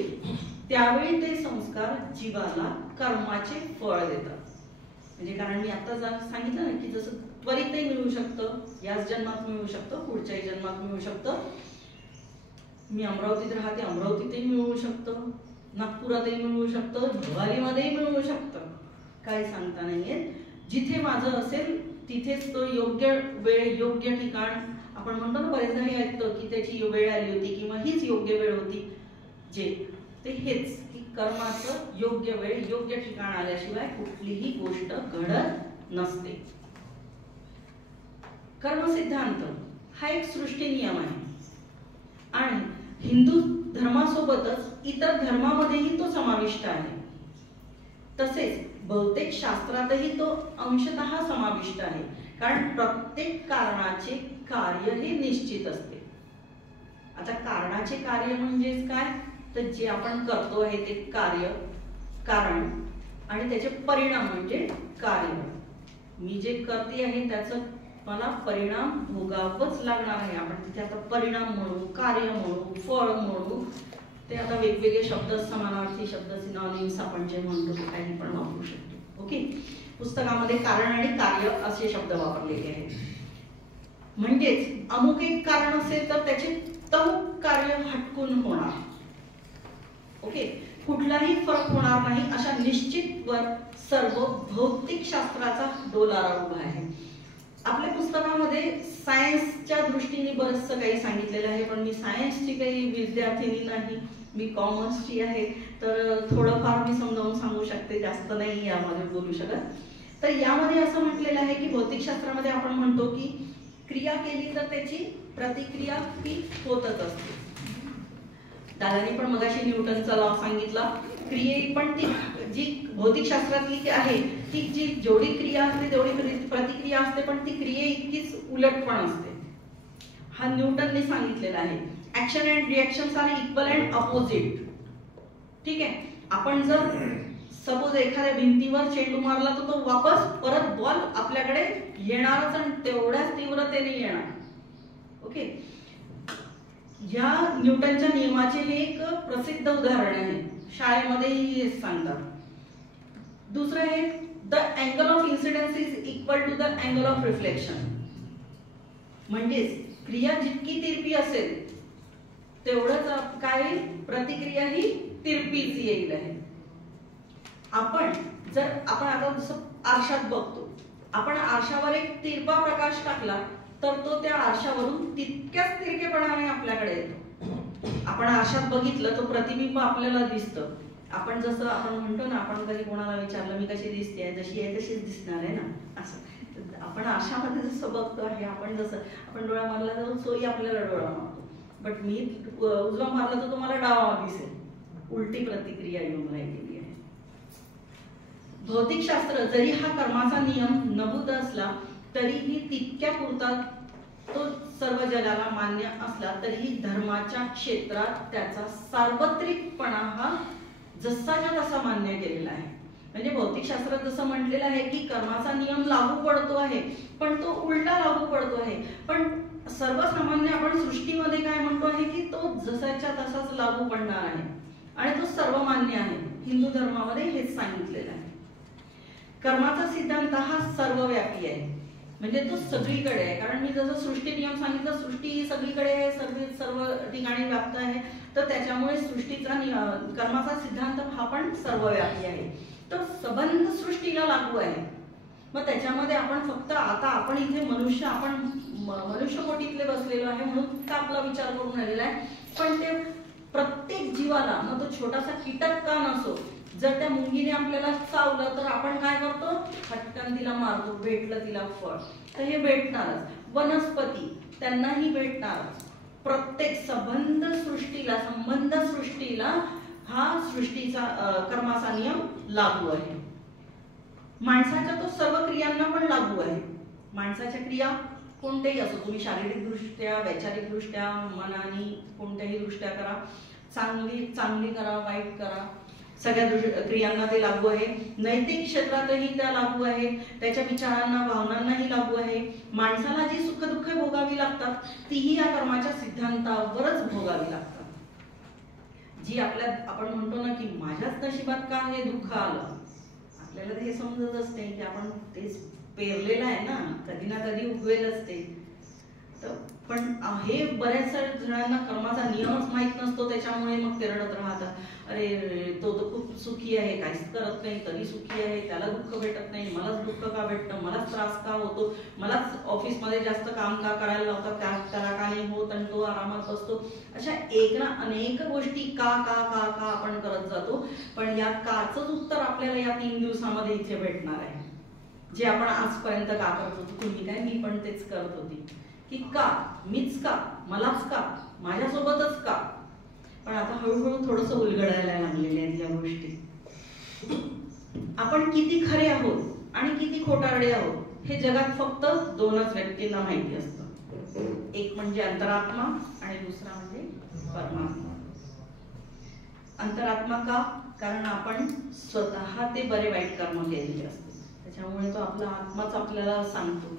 त्यावेळी ते संस्कार जीवाला कर्माचे फळ देतात. म्हणजे कारण मी आता सांगितलं ना की जसं त्वरितही मिळू शकतं, याच जन्मात मिळू शकतं, पुढच्याही जन्मात मिळू शकतं. मी अमरावतीत राहते, अमरावतीतही मिळू शकतं, नागपुरातही मिळू शकतं, भवालीमध्येही मिळू शकतं, काही सांगता नाहीये. जिथे माझं असेल तिथेच तो योग्य वेळ, योग्य ठिकाण. आपण म्हणतो ना बरेचदा हे ऐकतो की त्याची वेळ आली होती किंवा हीच योग्य वेळ होती. जे ते हेच की कर्माचं योग्य वेळ, योग्य ठिकाण आल्याशिवाय कुठलीही गोष्ट घडत नसते. कर्मसिद्धांत हा एक सृष्टी नियम आहे आणि हिंदू धर्मासोबतच इतर धर्मामध्येही तो समाविष्ट आहे. तसेच बहुतेक शास्त्रातही तो अंशतः समाविष्ट आहे, कारण प्रत्येक कारणाचे कार्य हे निश्चित असते. आता कारणाचे कार्य म्हणजेच काय, तर जे आपण करतो आहे ते कार्य, कारण, आणि त्याचे परिणाम म्हणजे कार्य. मी जे करते आहे त्याचं मला परिणाम भोगावंच लागणार आहे. आपण तिथे आता परिणाम म्हणू, कार्य म्हणू, फळ म्हणू, ते आता वेगवेगळे शब्द, समानार्थी शब्द, सिनॉनिम्स आपण जे म्हणतो ते काही पण वापरू शकतो. ओके, पुस्तकामध्ये कारण आणि कार्य असे शब्द वापरलेले आहेत. म्हणजेच अमुक एक कारण असेल तर त्याचे तमुक कार्य हटकून होणार. ओके, कुठलाही फरक होणार नाही अशा निश्चितवर सर्व भौतिक शास्त्राचा डोलारा उभा आहे. आपल्या पुस्तकामध्ये सायन्सच्या दृष्टीने बरंचसं काही सांगितलेलं आहे, पण मी सायन्सची काही विद्यार्थिनी नाही, मी कॉमर्सची आहे, तर थोडंफार मी समजावून सांगू शकते, जास्त नाही यामध्ये बोलू शकत. तर यामध्ये असं म्हटलेलं आहे की भौतिकशास्त्रामध्ये आपण म्हणतो की क्रिया केली तर त्याची प्रतिक्रिया ही होतच असते. दादानी पण मगाशी न्यूटनचा लॉ सांगितला. क्रिये पण ती जी भौतिकशास्त्रातली आहे ती जी जेवढी क्रिया असते तेवढी प्रतिक्रिया असते, पण ती क्रिये इतकीच उलट पण असते. हा न्यूटनने सांगितलेला आहे. Action and reactions are equal and opposite. ठीक आहे, आपण जर सपोज एखाद्या भिंतीवर चेंडू मारला तर तो वापस परत बॉल आपल्याकडे येणारच आणि तेवढ्याच तीव्रतेने येणार. ओके, या न्यूटनच्या नियमाचे हे एक प्रसिद्ध उदाहरण आहे, शाळेमध्येही हे सांगतात. दुसरं आहे the angle of incidence is equal to the angle of reflection. म्हणजेच क्रिया जितकी तिरपी असेल तेवढंच काय प्रतिक्रिया ही तिरपीच येईल आहे. आपण आता जसं आरशात बघतो, आपण आरशावर एक तिरपा प्रकाश टाकला तर तो त्या आरशावरून तितक्याच तिरकेपणाने आपल्याकडे येतो. आपण आरशात बघितलं तो प्रतिबिंब आपल्याला दिसतं. आपण म्हणतो ना, आपण कधी कोणाला विचारलं मी कशी दिसते, जशी आहे तशीच दिसणार आहे ना, असं आपण आरशामध्ये जसं बघतो आहे, आपण डोळा मारला तर सोयी आपल्याला डोळा मारतो, बट मी उजवा मारला तर तुम्हाला डावा दिसेल. उलटी प्रतिक्रिया येऊन राहिलेली आहे. भौतिकशास्त्र जरी हा कर्माचा नियम नमूद असला तरीही तितक्या पुरता तो सर्व जगाला मान्य असला तरीही धर्माच्या क्षेत्रात त्याचा सार्वत्रिकपणा हा जसाच्या तसा मान्य केलेला आहे. म्हणजे भौतिकशास्त्रात जसं म्हटलेलं आहे की कर्माचा नियम लागू पडतो आहे, पण तो उलटा लागू पडतो आहे. पण सर्वसामान्य आपण सृष्टीमध्ये काय म्हणतो आहे की तो जसाच्या तसाच लागू पडणार आहे आणि तो सर्वमान्य आहे. हिंदू धर्मामध्ये हेच सांगितलेलं आहे. कर्माचा सिद्धांत हा सर्वव्यापी आहे, म्हणजे तो सगळीकडे आहे. कारण मी जसं सृष्टी नियम सांगितलं, सृष्टी ही सगळीकडे आहे, सर्व ठिकाणी व्याप्त आहे, तर त्याच्यामुळे सृष्टीचा कर्माचा सिद्धांत हा पण सर्वव्यापी आहे. तो सबंध सृष्टीला लागू आहे. मग त्याच्यामध्ये आपण फक्त आता आपण इथे आपण मनुष्यकोटीतले बसलेलो आहे म्हणून का आपला विचार करून राहिलेला आहे, पण ते प्रत्येक जीवाला, मग तो छोटासा कीटक का नसो, जर त्या मुंगीने आपल्याला चावलं तर आपण काय करतो, फटकन तिला मारतो, भेटलं तिला फळ तर हे भेटणारच. वनस्पती त्यांनाही भेटणारच. प्रत्येक संबंध सृष्टीला हा सृष्टीचा कर्माचा नियम लागू आहे. माणसाच्या तो सर्व क्रियांना पण लागू आहे. माणसाच्या क्रिया कोणत्याही असो, तुम्ही शारीरिक दृष्ट्या, वैचारिक दृष्ट्या, मनाने कोणत्याही दृष्ट्या करा, चांगली करा, वाईट करा, सगळ्या क्रियांना ते लागू आहे. नैतिक क्षेत्रातही त्या लागू आहे. त्याच्या विचारांना, भावनांनाही लागू आहे. माणसाला जी सुखदुःख भोगावी लागतात तीही या कर्माच्या सिद्धांतावरच भोगावी लागतात. जी आपण म्हणतो ना की माझ्याच नशिबात का हे दुःख आलं, आपल्याला तर हे समजतच नाही की आपण तेच पेरलेलं आहे ना, कधी ना कधी उगवेलच ते. तर पण हे बऱ्याच जणांना कर्माचा नियमच माहीत नसतो, त्याच्यामुळे मग ते रडत राहतात. अरे तो तर खूप सुखी आहे, काहीच करत नाही तरी सुखी आहे, त्याला दुःख भेटत नाही, मलाच दुःख का भेटतं, मलाच त्रास का होतो, मलाच ऑफिसमध्ये जास्त काम का करायला लावतात, त्याला का नाही होत आणि तो आरामात बसतो. अशा एक ना अनेक गोष्टी का का का का आपण करत जातो. पण या काचंच उत्तर आपल्याला या 3 दिवसामध्ये इथे भेटणार आहे. जे आपण आजपर्यंत का करत होतो, तुम्ही काय मी पण तेच करत होती, की का मीच का, मलाच का, माझ्यासोबतच का. पण आता हळूहळू थोडंसं उलगडायला लागलेले आहेत या गोष्टी. आपण किती खरे आहोत आणि किती खोटारडे आहोत हे जगात फक्त 2च व्यक्तींना माहिती असतं. एक म्हणजे अंतरात्मा आणि दुसरा म्हणजे परमात्मा. अंतरात्मा का? कारण आपण स्वतः ते बरे वाईट कर्म केलेले असतात, त्याच्यामुळे तो आपला आत्माच आपल्याला सांगतो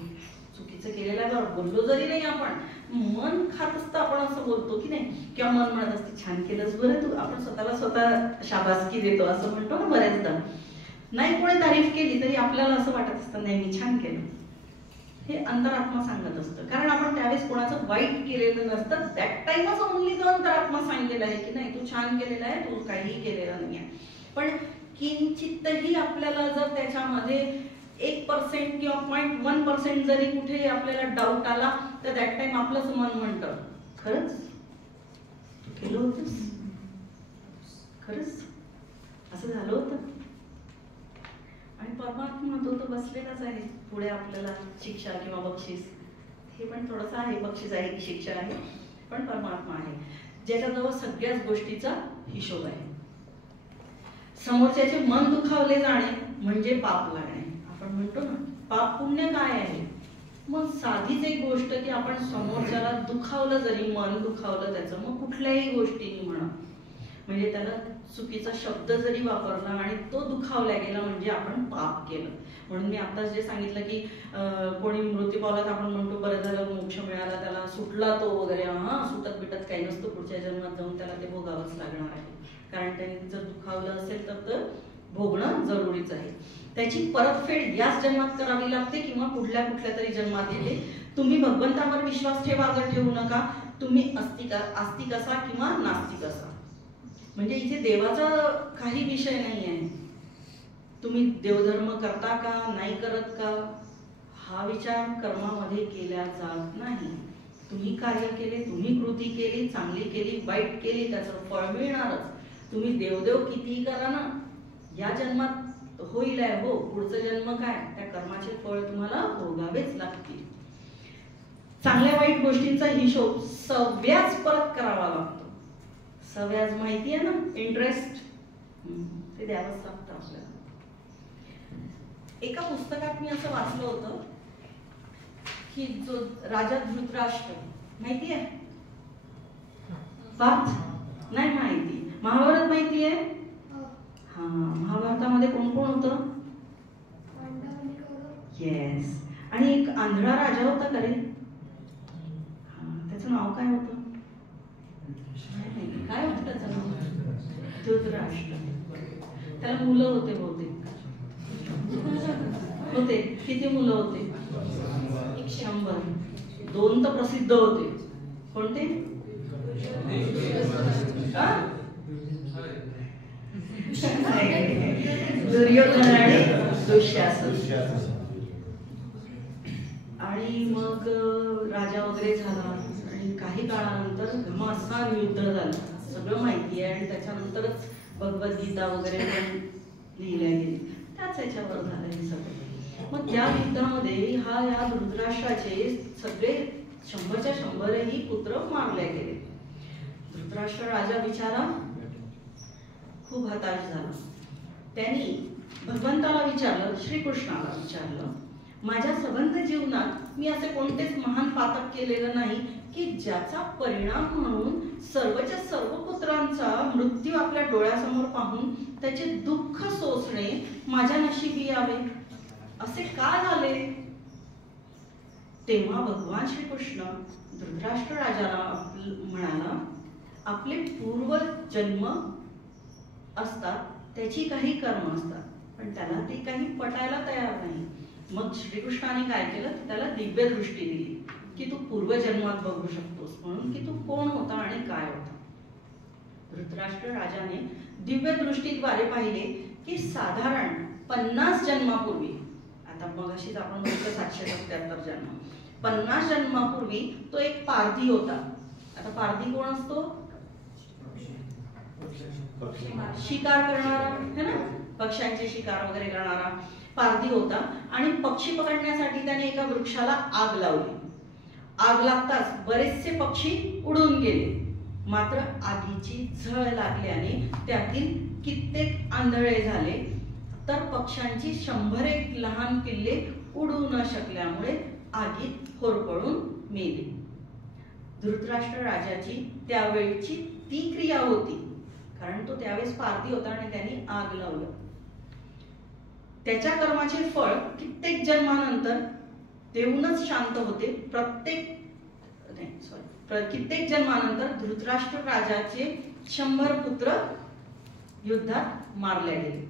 चुकीचं केलेलं आहे. बरं बोललो जरी नाही आपण, मन खात असतं आपण असं बोलतो की नाही, किंवा मन म्हणत असते छान केलंस बरं तू, आपण स्वतःला स्वतः शाबासकी देतो असं म्हणतो ना बऱ्याचदा. नाही कोणी तारीफ केली तरी आपल्याला असं वाटत असतं नाही मी छान केलं. हे अंतरात्मा सांगत असतं, कारण आपण त्यावेळेस कोणाचं वाईट केलेलं नसतं. दॅट टाइमच ओनली जो अंतरात्मा सांगितलेला आहे की नाही तू छान केलेलं आहे, तू काहीही केलेलं नाही आहे. पण किंचितही आपल्याला जर त्याच्यामध्ये 1% किंवा 0.1% जरी कुठे आपल्याला डाऊट आला तर दॅट टाइम आपलंच मन म्हणतं खरंच तू केलं होतंस, खरंच असं झालं होतं. आणि परमात्मा तो बसलेलाच आहे पुढे आपल्याला शिक्षा किंवा बक्षीस. हे पण थोडंसं आहे, बक्षीस आहे की शिक्षा आहे, पण परमात्मा आहे ज्याच्याजवळ सगळ्याच गोष्टीचा हिशोब आहे. समोरच्याचे मन दुखावले जाणे म्हणजे पाप लागणे. आपण म्हणतो ना पाप पुण्य काय आहे. मग साधीच एक गोष्ट की आपण समोरच्याला दुखावलं, जरी मन दुखावलं त्याचं, मग कुठल्याही गोष्टीने म्हणा, म्हणजे त्याला चुकीचा शब्द जरी वापरला आणि तो दुखावला गेला म्हणजे आपण पाप केलं. म्हणून मी आता जे सांगितलं की कोणी मृत्यू पावला तर आपण म्हणतो बरं झालं मोक्ष मिळाला, त्याला सुटला तो वगैरे. हा सुटत बिटत काही नसतं, पुढच्या जन्मात जाऊन त्याला ते भोगावंच लागणार आहे. कारण त्यांनी जर दुखावलं असेल तर भोगणं जरुरीच आहे. त्याची परतफेड याच जन्मात करावी लागते किंवा कुठल्या तरी जन्मात येते. तुम्ही भगवंतावर विश्वास ठेवा का ठेवू नका, तुम्ही आस्तिक असा किंवा नास्तिक असा, म्हणजे इथे देवाचा काही विषय नाही आहे. तुम्ही देवधर्म करता का नाही करत का हा विचार कर्मामध्ये केला जात नाही. तुम्ही कार्य केले, तुम्ही कृती केली, चांगली केली, वाईट केली, त्याचं फळ मिळणारच. तुम्ही देवदेव कितीही करा ना, या जन्मात होईल आहे हो, पुढचं जन्म काय त्या कर्माचे फळ तुम्हाला भोगावेच लागतील. चांगल्या वाईट गोष्टींचा हिशोब सव्याज परत करावा लागतो. सव्याज माहिती आहे ना, इंटरेस्ट, ते द्यावंच लागतं आपल्याला. एका पुस्तकात मी असं वाचलं होतं की जो राजा धृतराष्ट्र माहिती आहे, पार्थ नाही माहिती, महाभारत माहिती आहे. हा, महाभारतामध्ये कोण कोण होतं. येस, आणि एक आंधळा राजा होता का रे, त्याचं नाव काय होतं, काय होतं त्याचं नाव, धृतराष्ट्र. त्याला मुलं होते बहुतेक, होते किती मुलं होते, 100. 2 तर प्रसिद्ध होते. कोणते, दुर्योधन आणि दुःशासन. आणि मग राजा वगैरे झाला आणि काही काळानंतर घमासान युद्ध झालं, सगळं माहिती आहे. आणि त्याच्यानंतरच भगवद्गीता वगैरे पण लिहिल्या गेली, त्याच याच्यावर झालं हे सगळं. मग त्या युद्धामध्ये या धृतराष्ट्राचे सगळे 100च्या 100 पुत्र मारले गेले. धृतराष्ट्र राजा बिचारा खूप हताश झाला. त्यांनी भगवंताला विचारलं, श्रीकृष्णाला विचारलं, माझ्या सबंध जीवनात मी असे कोणतेच महान पातक केलेलं नाही की ज्याचा परिणाम म्हणून सर्वच्या सर्व पुत्रांचा मृत्यू आपल्या डोळ्यासमोर पाहून त्याचे दुःख सोसणे माझ्या नशिबी यावे, असे का झाले. तेव्हा भगवान श्रीकृष्ण धृतराष्ट्र राजाला म्हणाला, आपले पूर्व जन्म असतात, त्याची काही कर्म असतात, पण त्याला ते काही पटायला तयार नाही. मग श्रीकृष्णाने काय केलं, त्याला दिव्य दृष्टी दिली की तू पूर्वजन्मात बघू शकतोस म्हणून, की तू कोण होता आणि काय होता. धृतराष्ट्र राजाने दिव्य दृष्टीद्वारे पाहिले की साधारण 50 जन्मापूर्वी, आता मगाशीच आपण म्हटलं 777 जन्म, 50 जन्मापूर्वी तो एक पारधी होता. आता पारधी कोण असतो? शिकार करणारा है ना, पक्ष्यांची शिकार वगैरे करणारा पारधी होता. आणि पक्षी पकडण्यासाठी त्याने एका वृक्षाला आग लावली. आग लागताच बरेचसे पक्षी उडून गेले. मात्र आगीची झळ लागल्याने त्यातील कित्येक आंधळे झाले. तर पक्ष्यांची 101 लहान पिल्ले उडू न शकल्यामुळे आगीत होरपळून मेली. धृतराष्ट्र राजाची त्यावेळची ती क्रिया होती, कारण तो त्यावेळेस पारधी होता आणि त्यांनी आग लावलं. त्याच्या कर्माचे फळ कित्येक जन्मानंतर देऊनच शांत होते. कित्येक जन्मानंतर धृतराष्ट्र राजाचे 100 पुत्र युद्धात मारले गेले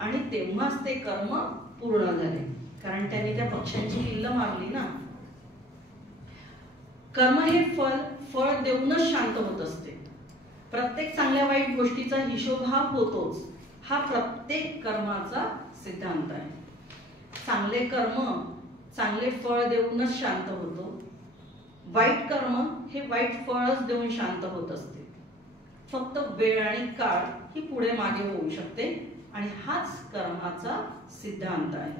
आणि तेव्हाच ते कर्म पूर्ण झाले, कारण त्यांनी त्या पक्ष्यांची पिल्लं मारली ना. कर्म हे फळ देऊनच शांत होत असते. प्रत्येक चांगल्या वाईट गोष्टीचा हिशोब हा होतोच. हा प्रत्येक कर्माचा सिद्धांत आहे. चांगले कर्म चांगले फळ देऊनच शांत होतो. वाईट कर्म हे वाईट फळच देऊन शांत होत असते. फक्त वेळ आणि काळ ही पुढे मागे होऊ शकते आणि हाच कर्माचा सिद्धांत आहे.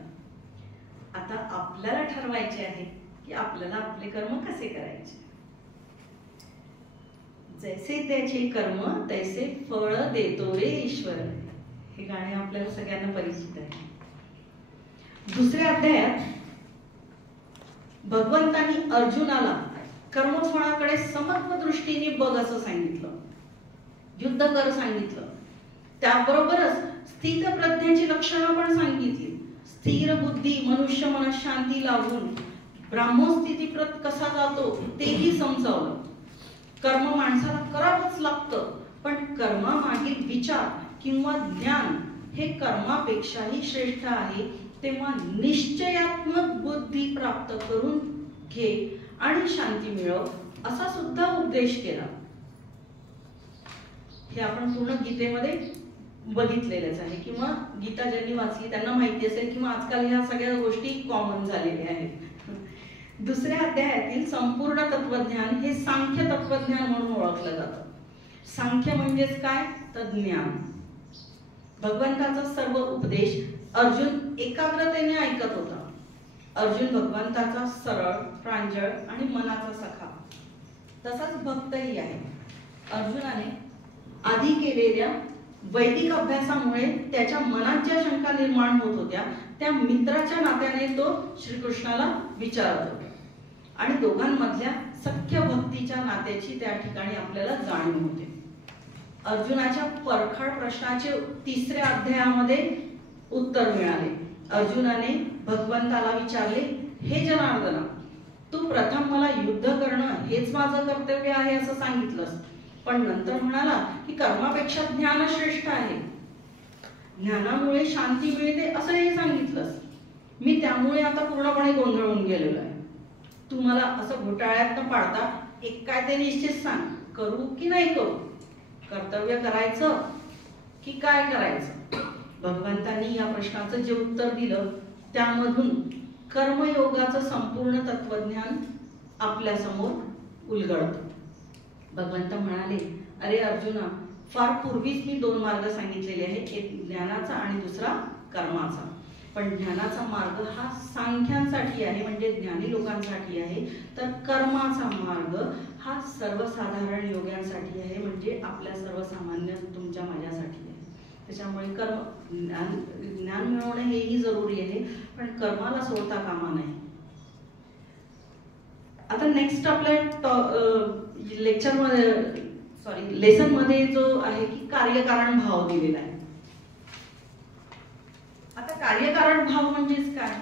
आता आपल्याला ठरवायचे आहे की आपल्याला आपले कर्म कसे करायचे. जैसे त्याचे कर्म तैसे फळ देतो रे ईश्वर, हे गाणे आपल्याला सगळ्यांना परिचित आहे. दुसऱ्या अध्यायात भगवंतांनी अर्जुनाला कर्मफळाकडे समत्व दृष्टीने बघ असं सांगितलं, युद्ध कर सांगितलं. त्याबरोबरच स्थित प्रज्ञेची लक्षणं पण सांगितली. स्थिर बुद्धी मनुष्य मनःशांती लावून ब्राह्मस्थितीप्रत कसा जातो तेही समजावलं. कर्म माणसाला करावंच लागतं, पण कर्मामागील विचार किंवा ज्ञान हे कर्मापेक्षाही श्रेष्ठ आहे. तेव्हा निश्चयात्मक बुद्धी प्राप्त करून घे आणि शांती मिळव असा सुद्धा उपदेश केला. हे आपण पूर्ण गीतेमध्ये बघितलेलेच आहे, किंवा गीता ज्यांनी वाचली त्यांना माहिती असेल, किंवा आजकाल ह्या सगळ्या गोष्टी कॉमन झालेल्या आहेत. दुसऱ्या अध्यायातील संपूर्ण तत्वज्ञान हे सांख्य तत्वज्ञान म्हणून ओळखलं जातं. सांख्य म्हणजेच काय, तर ज्ञान. भगवंताचा सर्व उपदेश अर्जुन एकाग्रतेने ऐकत होता. अर्जुन भगवंताचा सरळ, प्रांजळ आणि मनाचा सखा, तसाच भक्तही आहे. अर्जुनाने आधी केलेल्या वैदिक अभ्यासामुळे त्याच्या मनात ज्या शंका निर्माण होत होत्या त्या मित्राच्या नात्याने तो श्रीकृष्णाला विचारत होता आणि दोघांमधल्या सख्य भक्तीच्या नात्याची त्या ठिकाणी आपल्याला जाणीव होते. अर्जुनाच्या परखड प्रश्नाचे 3ऱ्या अध्यायामध्ये उत्तर मिळाले. अर्जुनाने भगवंताला विचारले, हे जनार्दना, तू प्रथम मला युद्ध करणं हेच माझं कर्तव्य आहे असं सांगितलंस, पण नंतर म्हणाला की कर्मापेक्षा ज्ञान श्रेष्ठ आहे. ज्ञानामुळे शांती मिळते असंही सांगितलंस. मी त्यामुळे आता पूर्णपणे गोंधळून गेलेलो आहे. तू मला असं घोटाळ्यात न पाडता एक काय ते निश्चित सांग, करू की नाही करू, कर्तव्य करायचं की काय करायचं. भगवंतांनी या प्रश्नाचं जे उत्तर दिलं त्यामधून कर्मयोगाचं संपूर्ण तत्वज्ञान आपल्या समोर उलगडतं. भगवंत म्हणाले, अरे अर्जुना, फार पूर्वीच मी 2 मार्ग सांगितलेले आहेत, एक ज्ञानाचा आणि दुसरा कर्माचा. पण ज्ञानाचा मार्ग हा सांख्यांसाठी आहे, म्हणजे ज्ञानी लोकांसाठी आहे, तर कर्माचा मार्ग हा सर्वसाधारण योग्यांसाठी आहे, म्हणजे आपल्या सर्वसामान्य तुमच्या माझ्यासाठी आहे. त्याच्यामुळे ज्ञान मिळवणे हेही जरुरी आहे, पण कर्माला सोडता कामा नये. आता नेक्स्ट आपल्या लेसन मध्ये जो आहे की कार्यकारण भाव दिलेला आहे. आता कार्यकारण भाव म्हणजेच काय,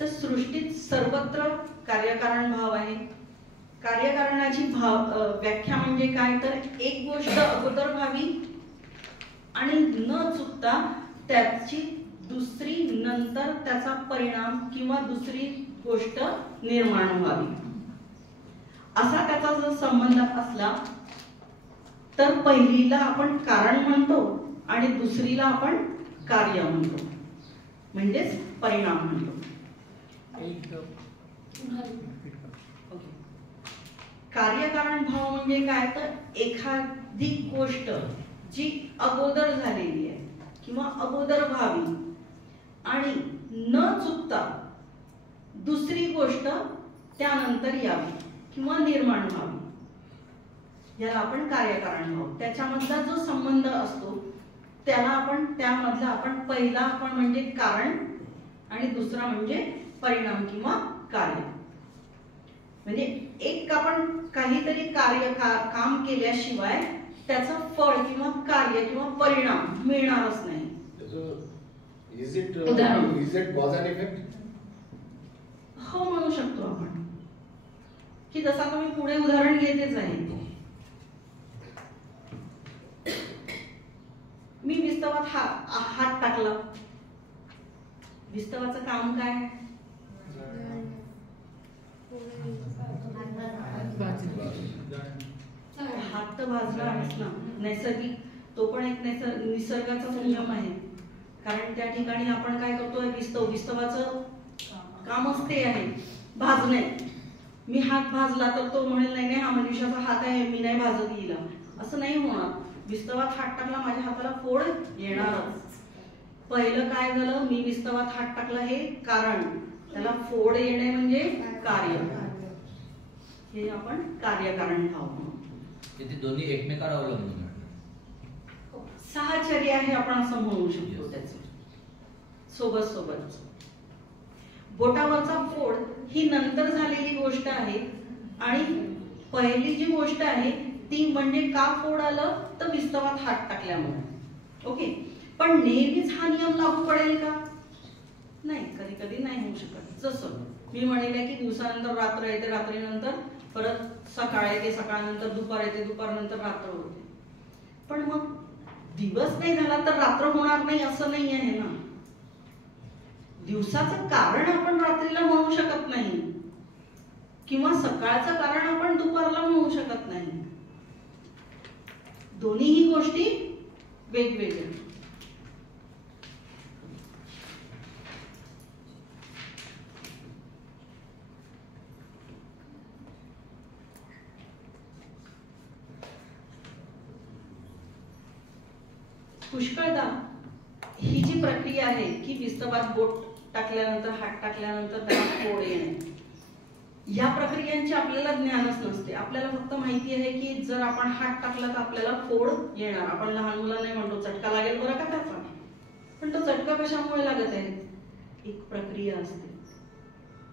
तर सृष्टीत सर्वत्र कार्यकारण भाव आहे. कार्यकारणाची व्याख्या म्हणजे काय, तर एक गोष्ट अगोदर व्हावी आणि न चुकता त्याची दुसरी नंतर त्याचा परिणाम किंवा दुसरी गोष्ट निर्माण व्हावी असा त्याचा जर संबंध असला तर पहिलीला आपण कारण म्हणतो आणि दुसरीला आपण कार्य म्हणतो, म्हणजेच परिणाम म्हणतो. कार्यकारण भाव म्हणजे काय, तर एखादी गोष्ट जी अगोदर झालेली आहे किंवा अगोदर व्हावी आणि न चुकता दुसरी गोष्ट त्यानंतर यावी किंवा निर्माण व्हावी, याला आपण कार्यकारण भाव. त्याच्यामधला जो संबंध असतो त्यामधला आपण पहिला आपण म्हणजे कारण आणि दुसरा म्हणजे परिणाम किंवा कार्य. म्हणजे एक आपण काहीतरी काम केल्याशिवाय त्याचं फळ किंवा कार्य किंवा परिणाम मिळणारच नाही. Is it cause and effect? हो म्हणू शकतो आपण, की जसं आता मी पुढे उदाहरण घेतेच आहे. मी विस्तवात हात टाकला. विस्तवाचं काम काय, हात तर भाजला आहेच ना. नैसर्गिक तो पण एक निसर्गाचा नियम आहे. कारण त्या ठिकाणी आपण काय करतोय, विस्तवाचं कामच ते आहे भाजणे. मी हात भाजला तर तो म्हणेल नाही नाही हा मनुष्याचा हात आहे, मी नाही भाजत गेला, असं नाही होणार. विस्तवात हात टाकला माझ्या हाताला फोड येणारच. पहिलं काय झालं, मी विस्तवात हात टाकला हे कारण, त्याला फोड येणे म्हणजे कार्य. हे आपण कार्यकारण भाव म्हणू. ते दोन्ही एकमेकावर अवलंबून साहचर्य आहे आपण असं म्हणू शकतो. त्याचे सोबत सोबत बोटावरचा फोड ही नंतर झालेली गोष्ट आहे आणि पहिली जी गोष्ट आहे ती म्हणजे का फोड आलं तर विस्तवात हात टाकल्यामुळे. ओके, पण नेहमीच हा नियम लागू पडेल का, नाही, कधी कधी नाही होऊ शकत. जसं मी म्हणेल की दिवसानंतर रात्र येते, रात्रीनंतर परत सकाळ येते, सकाळनंतर दुपार येते, दुपारनंतर रात्र होते. पण मग दिवस नाही झाला तर रात्र होणार नाही असं नाही आहे ना. दिवसाचं कारण आपण रात्रीला म्हणू शकत नाही किंवा सकाळचं कारण आपण दुपारला म्हणू शकत नाही. दोन्हीही गोष्टी वेगवेगळ्या. पुष्कळदा ही जी प्रक्रिया आहे की विस्तवात बोट टाकल्यानंतर हात टाकल्यानंतर त्याला फोड येणे, या प्रक्रियांचे आपल्याला ज्ञानच नसते. आपल्याला फक्त माहिती आहे की जर आपण हात टाकला तर आपल्याला फोड येणार. आपण लहान मुलांना म्हणतो चटका लागेल बरं का त्याचा, पण तो चटका कशामुळे लागत आहे, एक प्रक्रिया असते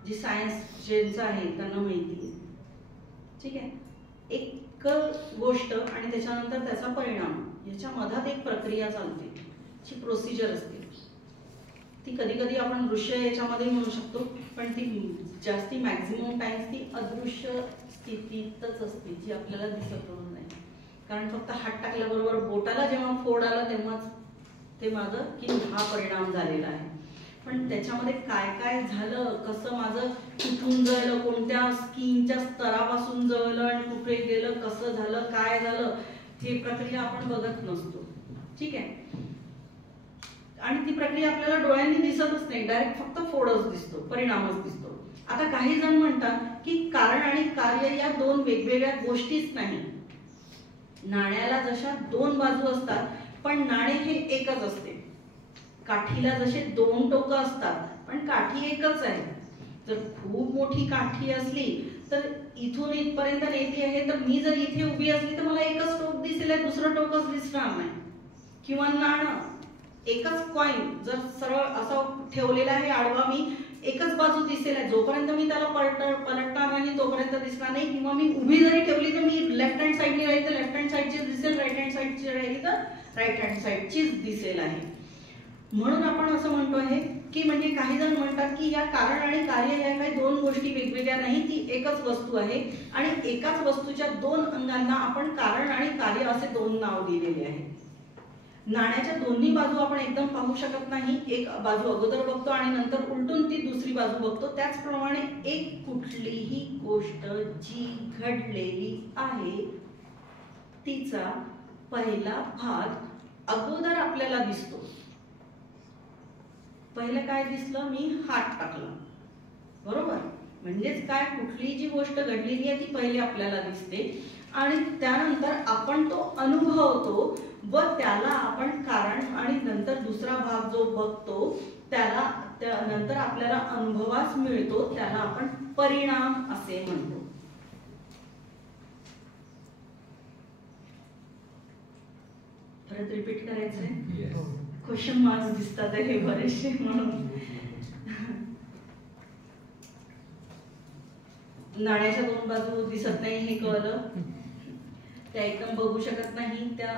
जी सायन्स ज्यांचं आहे त्यांना माहिती आहे. ठीक आहे, एक गोष्ट आणि त्याच्यानंतर त्याचा परिणाम, याच्या मधात एक प्रक्रिया चालते जी प्रोसिजर असते. ती कधी कधी आपण दृश्य याच्यामध्ये म्हणू शकतो, पण ती जास्ती मॅक्झिमम टाइम्स ती अदृश्य स्थितीतच असते जी आपल्याला दिसत नाही. कारण फक्त हात टाकल्याबरोबर बोटाला जेव्हा फोड आला तेव्हाच ते माझं की हा परिणाम झालेला आहे. पण त्याच्यामध्ये काय काय झालं, कसं माझं कुठून जळलं, कोणत्या स्किनच्या स्तरापासून जळलं आणि कुठे गेलं, कसं झालं, काय झालं, ही प्रक्रिया आपण बघत नसतो. ठीक आहे, आणि ती प्रक्रिया आपल्याला डोळ्यांनी दिसतच नाही, डायरेक्ट फक्त फोडच दिसतो, परिणामच दिसतो. आता काही जण म्हणतात की कारण आणि कार्य या दोन वेगवेगळ्या गोष्टीच नाही. नाण्याला जशा दोन बाजू असतात पण नाणे हे एकच असते. काठीला जसे दोन टोकं असतात पण काठी एकच आहे. जर खूप मोठी काठी असली तर इथून इथपर्यंत नेती आहे, तर मी जर इथे उभी असली तर मला एकच टोक दिसेल, दुसरं टोकच दिसणार नाही. किंवा नाणं, एकच कॉइन जर सरळ असं ठेवलेला आहे आडवा, मी एकच बाजू दिसेल, जोपर्यंत मी त्याला पलटणार नाही तोपर्यंत दिसणार नाही. किंवा मी उभी जरी ठेवली तर मी लेफ्ट हँड साईडने राहिली तर लेफ्ट हँड साईडचीच दिसेल, राईट हँड साईडची राहिली तर राईट हँड साईडचीच दिसेल आहे. म्हणून आपण असं म्हणतो आहे की म्हणजे काही जण म्हणतात की या कारण आणि कार्य या काही दोन गोष्टी वेगवेगळ्या नाही, ती एकच वस्तू आहे आणि एकाच वस्तूच्या दोन अंगांना आपण कारण आणि कार्य असे दोन नाव दिलेले आहे. नाण्याच्या दोन्ही बाजू आपण एकदम पाहू शकत नाही. एक बाजू अगोदर बघतो आणि नंतर उलटून ती दुसरी बाजू बघतो. त्याचप्रमाणे एक कुठलीही गोष्ट जी घडलेली आहे तिचा पहिला भाग अगोदर आपल्याला दिसतो. पहिलं काय दिसलं? मी हात टाकला, बरोबर? म्हणजेच काय, कुठली जी गोष्ट घडलेली आहे ती पहिली आपल्याला दिसते आणि त्यानंतर आपण तो अनुभवतो व त्याला आपण कारण आणि नंतर दुसरा भाग जो बघतो त्याला नंतर आपल्याला अनुभवास मिळतो, त्याला आपण परिणाम असे म्हणतो. परत रिपीट करायचंय. क्वेश्चन मार्क्स दिसतात हे बरेचसे म्हणून. नाण्याच्या दोन बाजू दिसत नाही हे कळलं. त्या एकदम बघू शकत नाही. त्या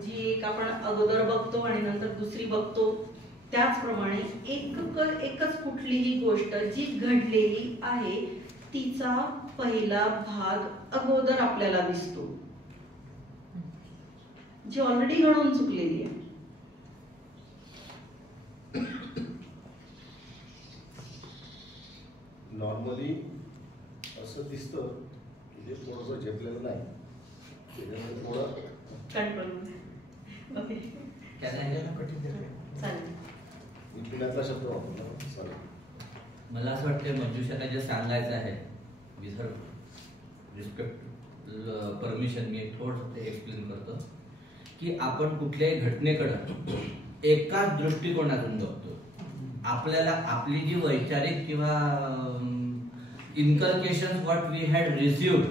जी एक आपण अगोदर बघतो आणि नंतर दुसरी बघतो. त्याचप्रमाणे एकच कुठलीही गोष्ट जी घडलेली आहे तिचा पहिला भाग अगोदर आपल्याला दिसतो, जी ऑलरेडी घडून चुकलेली आहे. नॉर्मली असं दिसतं की ते थोडंसं झेपलेलं नाही, थोडं कंट्रोल. ओके, चालेल. मी पिण्याचा शब्द वापरला. चालेल. मला असं वाटतं मंजुषाला जे सांगायचं आहे, विथ रिस्पेक्ट परमिशन, मी थोडं ते एक्सप्लेन करतो की आपण कुठल्याही घटनेकडे एकाच दृष्टिकोनातून बघतो. आपल्याला आपली जी वैचारिक किंवा inculcation what we had received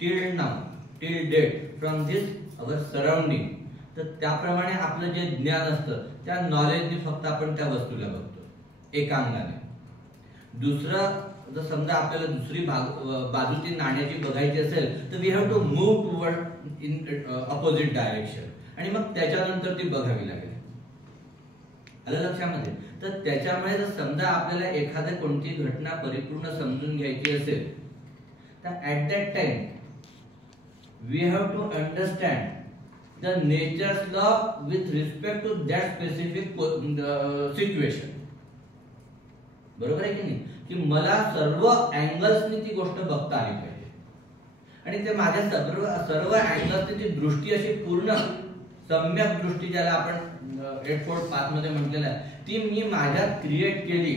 till now, till date from this our surrounding, तर त्याप्रमाणे आपलं जे ज्ञान असतं त्या नॉलेजने फक्त आपण त्या वस्तूला बघतो एका अंगाने. दुसरं, जर समजा आपल्याला दुसरी बाजू ती नाण्याची बघायची असेल तर we have to move toward in opposite direction आणि मग त्याच्यानंतर ती बघावी लागेल. आलं लक्षामध्ये? तर त्याच्यामुळे जर समजा आपल्याला एखादी कोणती घटना परिपूर्ण समजून घ्यायची असेल तर at that time we have to understand the nature's law with respect to that specific situation. बरोबर आहे की नाही? की मला सर्व अँगल्सनी ती गोष्ट बघता आली पाहिजे आणि ते माझ्या सर्व अँगल्सनी ती दृष्टी अशी पूर्ण सम्यक दृष्टी ज्याला आपण 8.5 मध्ये म्हटलेलं आहे ती मी माझ्यात क्रिएट केली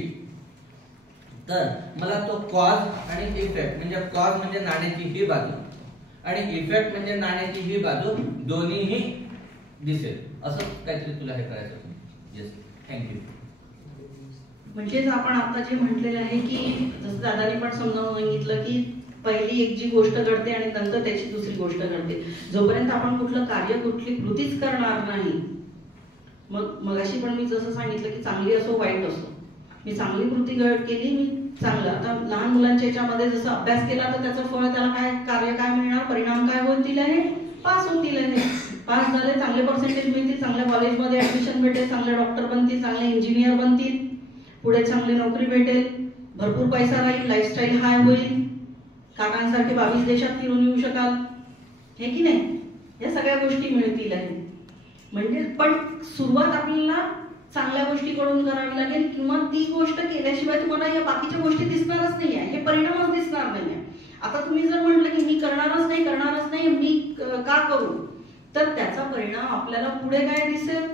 तर मला तो कॉज आणि इफेक्ट, म्हणजे कॉज म्हणजे नाण्याची ही बाजू आणि इफेक्ट म्हणजे नाण्याची ही बाजू दोन्हीही दिसेल. असं काहीतरी तुला हे करायचं. Yes, thank you. म्हणजेच आपण आता जे म्हटलेलं आहे की जसं दादानी पण समजावून सांगितलं की पहिली एक जी गोष्ट घडते आणि नंतर त्याची दुसरी गोष्ट घडते. जोपर्यंत आपण कुठलं कार्य, कुठली कृतीच करणार नाही, मगाशी पण मी जसं सांगितलं की चांगली असो वाईट असो, मी चांगली कृती केली, मी चांगलं. आता लहान मुलांच्या याच्यामध्ये जसं अभ्यास केला तर त्याचं फळ त्याला काय, कार्य काय मिळणार, परिणाम काय होतील आहे, पास होतील आहे. पास झाले, चांगले पर्सेंटेज मिळतील, चांगल्या कॉलेजमध्ये ऍडमिशन भेटेल, चांगले डॉक्टर बनतील, चांगले इंजिनियर बनतील, पुढे चांगली नोकरी भेटेल, भरपूर पैसा राहील, लाईफस्टाईल हाय होईल, काकांसारखे 22 देशात फिरून येऊ शकाल, हे की नाही? या सगळ्या गोष्टी मिळतील आहे. म्हणजे पण सुरुवात आपल्याला चांगल्या गोष्टीकडून करावी लागेल किंवा ती गोष्ट केल्याशिवाय तुम्हाला या बाकीच्या गोष्टी दिसणारच नाही आहे, हे परिणामच दिसणार नाही आहे. आता तुम्ही जर म्हटलं की मी करणारच नाही, मी का करू, तर त्याचा परिणाम आपल्याला पुढे काय दिसेल?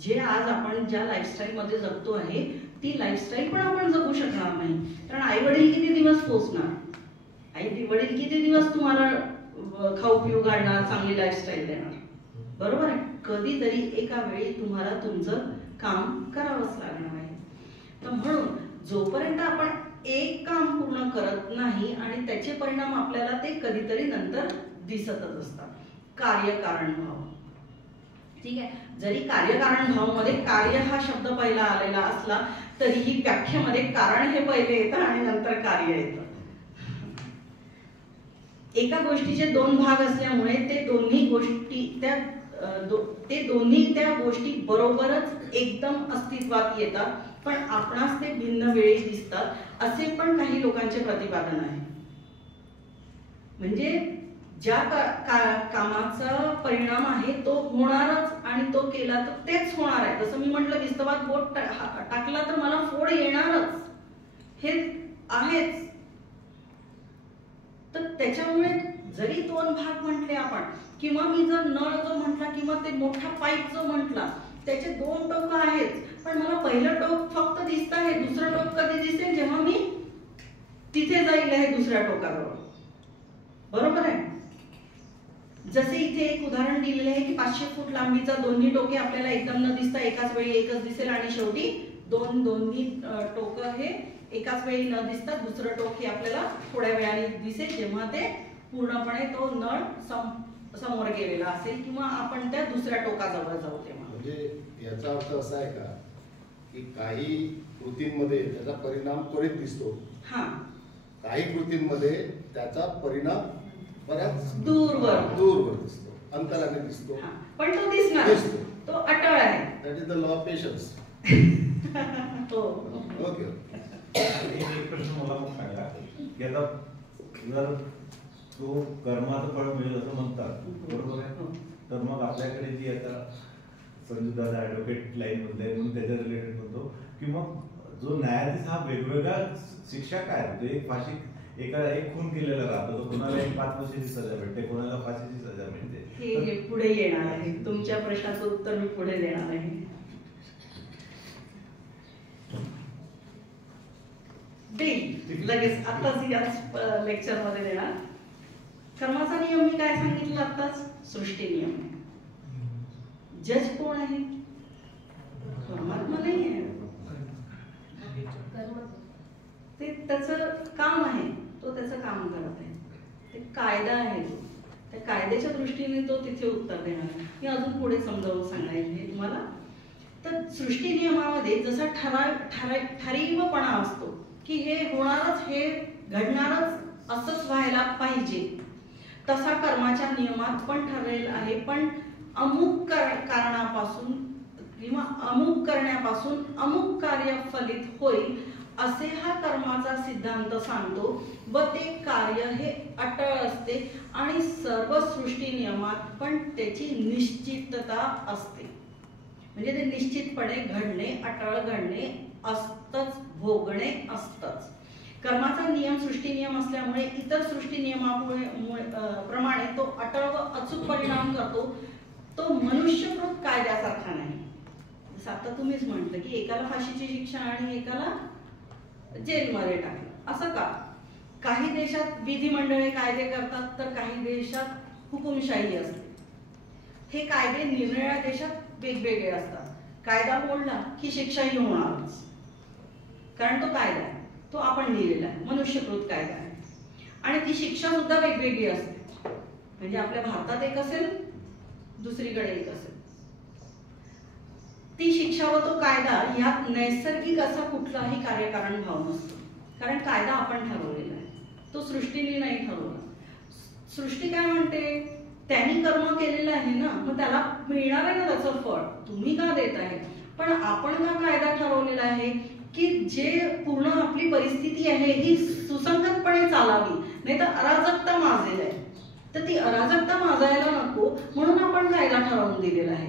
जे आज आपण ज्या लाईफस्टाईल मध्ये जगतो आहे ती लाईफस्टाईल पण आपण जगू शकणार नाही. कारण आई वडील किती दिवस पोचणार, आई वडील किती दिवस तुम्हाला खाऊ पिऊ घालणार, चांगली लाईफस्टाईल देणार, बरोबर आहे? कधीतरी एका वेळी तुम्हाला तुमचं काम करावंच लागणार आहे. तर म्हणून जोपर्यंत आपण एक काम पूर्ण करत नाही आणि त्याचे परिणाम आपल्याला ते कधीतरी नंतर दिसतच असतात. कार्यकारण भाव, ठीक आहे? जरी कार्यकारण भाव मध्ये कार्य हा शब्द पहिला आलेला असला तरीही व्याख्येमध्ये कारण हे पहिले येतं आणि नंतर कार्य येतं. एका गोष्टीचे दोन भाग असल्यामुळे ते दोन्ही त्या गोष्टी बरोबरच एकदम अस्तित्वात येतात, पण आपणास ते भिन्न वेळी दिसतात, असे पण काही लोकांचे प्रतिपादन आहे. म्हणजे ज्या कामाचा परिणाम आहे तो होणारच आणि तो केला तर तेच होणार आहे. जसं मी म्हटलं विस्तवात बोट टाकला तर मला फोड येणारच, हे आहेच. तर त्याच्यामुळे जरी 2 भाग म्हटले आपण, किंवा मी जर नळ जो म्हटला किंवा ते मोठा पाईप जो म्हटला, त्याचे 2 टोकं आहेत, पण मला पहिलं टोक फक्त दिसत आहे, दुसरं टोक कधी दिसेल जेव्हा मी तिथे जाईल आहे दुसऱ्या टोकाजवळ. बरोबर आहे. जसे इथे एक उदाहरण दिलेले आहे की 500 फूट लांबीचा दोन्ही टोके आपल्याला एकदम न दिसता एकाच वेळी एकच दिसेल आणि शेवटी दोन्ही टोकं हे एकाच वेळी न दिसता दुसरं टोक हे आपल्याला थोड्या वेळाने दिसेल जेव्हा ते पूर्णपणे तो नळ समोर गेलेला असेल किंवा आपण त्या दुसऱ्या टोकाजवळ जाऊ तेव्हा. म्हणजे याचा अर्थ असा आहे का की काही कृतींमध्ये त्याचा परिणाम त्वरित दिसतो, हा, काही कृतींमध्ये त्याचा परिणाम बऱ्याच दूरवर दिसतो, अंतराने दिसतो, पण तो दिसणार, तो अटळ आहे. That is the law of patience. हो, ओके. एक प्रश्न मला मग सांगा की आता जर तो कर्माचं फळ मिळेल असं म्हणतात, बरोबर आहे, तर मग आपल्याकडे जी आता संजू दादा ऍडव्होकेट लाईन मधले म्हणून त्याच्या रिलेटेड म्हणतो की मग जो न्यायाधीश हा वेगवेगळा शिक्षा काय होते, एक फाशी एक खून केलेला राहतो, तो कोणाला 5 वर्षाची सजा भेटते, कोणाला फाशीची सजा मिळते. हे पुढे येणार आहे. तुमच्या प्रश्नाचं उत्तर मी पुढे देणार आहे. लगेच आताच याच लेक्चर मध्ये देणार. कर्माचा नियम मी काय सांगितलं आताच, सृष्टी नियम आहे. जज कोण आहे? परमात्मा नाही आहे. ते त्याचं काम आहे, तो त्याचं काम करत आहे. ते कायदा आहे, तो त्या कायद्याच्या दृष्टीने तो तिथे उत्तर देणार आहे. मी अजून पुढे समजावून सांगायचे हे तुम्हाला. तर सृष्टी नियमामध्ये जसा ठराविकपणा असतो की हे होणारच, हे घडणारच, असंच व्हायला पाहिजे, तसा कर्माच्या नियमात पण ठरलेला आहे. पण अमुक कारणापासून किंवा अमुक करण्यापासून अमुक कार्य फलित होईल असे हा कर्माचा सिद्धांत सांगतो व ते कार्य हे अटळ असते आणि सर्व सृष्टी नियमात पण त्याची निश्चितता असते. म्हणजे ते निश्चितपणे घडणे, अटळ घडणे असतच, भोगणे असतच. कर्माचा नियम सृष्टी नियम असल्यामुळे इतर सृष्टी नियमामुळे प्रमाणे तो अटळ व अचूक परिणाम करतो. तो मनुष्यकृत कायद्यासारखा नाही. जसं आता तुम्हीच म्हटलं की एकाला फाशीची शिक्षा आणि एकाला जेलमध्ये टाकलं, असं का? काही देशात विधिमंडळे कायदे करतात तर काही देशात हुकुमशाही असते. हे कायदे निरनिराळ्या देशात वेगवेगळे असतात. कायदा मोडला की शिक्षाही होणारच, कारण तो कायदा आहे, तो आपण लिहिलेला आहे, मनुष्यकृत कायदा आहे. आणि ती शिक्षा सुद्धा वेगवेगळी असते. म्हणजे आपल्या भारतात एक असेल, दुसरीकडे एक असेल. ती शिक्षा व तो कायदा यात नैसर्गिक असा कुठलाही कार्यकारण भाव नसतो, कारण कायदा आपण ठरवलेला आहे, तो सृष्टीने नाही ठरवला. सृष्टी काय म्हणते, त्यांनी कर्म केलेलं आहे ना, मग त्याला मिळणार आहे ना त्याचं फळ, तुम्ही का देत आहे? पण आपण का कायदा ठरवलेला आहे की जे पूर्ण आपली परिस्थिती आहे ही सुसंगतपणे चालावी, नाही तर अराजकता माजेल आहे. तर ती अराजकता माजायला नको म्हणून आपण कायदा ठरवून दिलेला आहे.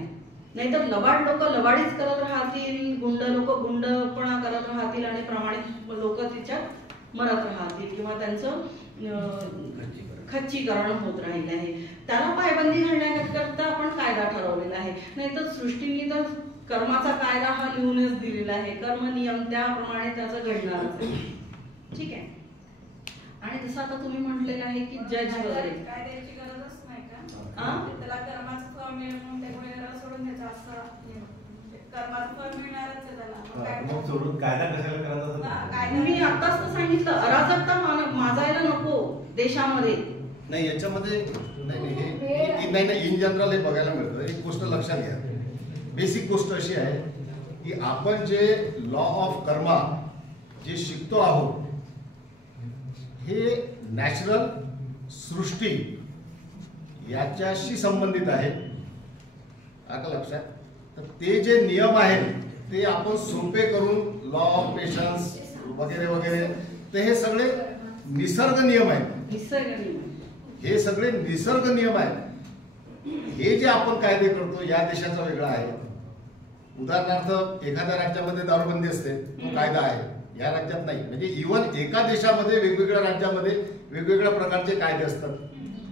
नाहीतर लबाड लोक लबाडीच करत राहतील, गुंड लोक गुंडपणा करत राहतील आणि प्रामाणिक लोक तिच्यात मरत राहतील किंवा त्यांचं खच्चीकरण होत राहिले आहे. त्याला पायबंदी घालण्याकरता आपण कायदा ठरवलेला आहे. नाहीतर सृष्टीने तर कर्माचा कायदा हा लिहूनच दिलेला आहे, कर्म नियम त्याप्रमाणे त्याचं घडणारच आहे. ठीक आहे. आणि जसं आता तुम्ही म्हटलेलं आहे की जज वगैरे कायद्याची गरजच नाही का? त्याला कर्माचं फळ मिळेल म्हणून ते गुन्हेगार सोडून द्यायचं, असं कर्माचं फळ मिळणारच आहे त्याला. मग सोडून कायदा कशाला करायचा? मी आताच तर सांगितलं, अराजकता माजायला नको देशामध्ये. नाही, याच्यामध्ये नाही, इन जनरल हे बघायला मिळतं. एक गोष्ट लक्षात घ्या, बेसिक गोष्ट अशी आहे की आपण जे लॉ ऑफ कर्मा जे शिकतो आहोत हे नॅचरल सृष्टी याच्याशी संबंधित आहे. आता लक्षात, तर ते जे नियम आहेत ते आपण सोपे करून लॉ ऑफ पेशन्स वगैरे वगैरे, ते हे सगळे निसर्ग नियम आहेत. निसर्ग नियम हे सगळे निसर्ग नियम आहेत. हे जे आपण कायदे करतो या देशाचा वेगळा आहे. उदाहरणार्थ एखाद्या राज्यामध्ये दारूबंदी असते, तो कायदा आहे, या राज्यात नाही. म्हणजे इव्हन एका देशामध्ये वेगवेगळ्या राज्यामध्ये वेगवेगळ्या प्रकारचे कायदे असतात.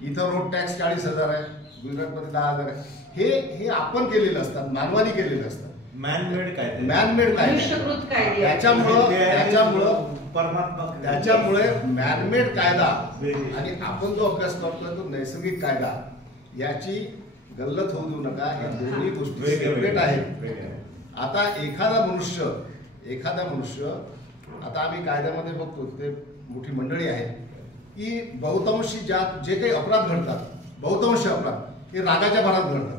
इथं रोड टॅक्स 40,000 आहे, गुजरातमध्ये 10,000 आहे. हे आपण केलेलं असतात, मानवाने केलेलं असतात. मॅनमेड कायदे, मॅनमेड मनुष्यकृत कायदे. त्याच्यामुळे मॅनमेड कायदा आणि आपण जो अभ्यास करतोय तो नैसर्गिक कायदा याची गल्लत होऊ देऊ नका. या दोन्ही गोष्टी सेपरेट आहेत. आता एखादा मनुष्य आता आम्ही कायद्यामध्ये बघतो ते मोठी मंडळी आहे की बहुतांशी जे काही अपराध घडतात, बहुतांश अपराध हे रागाच्या भरात घडतात.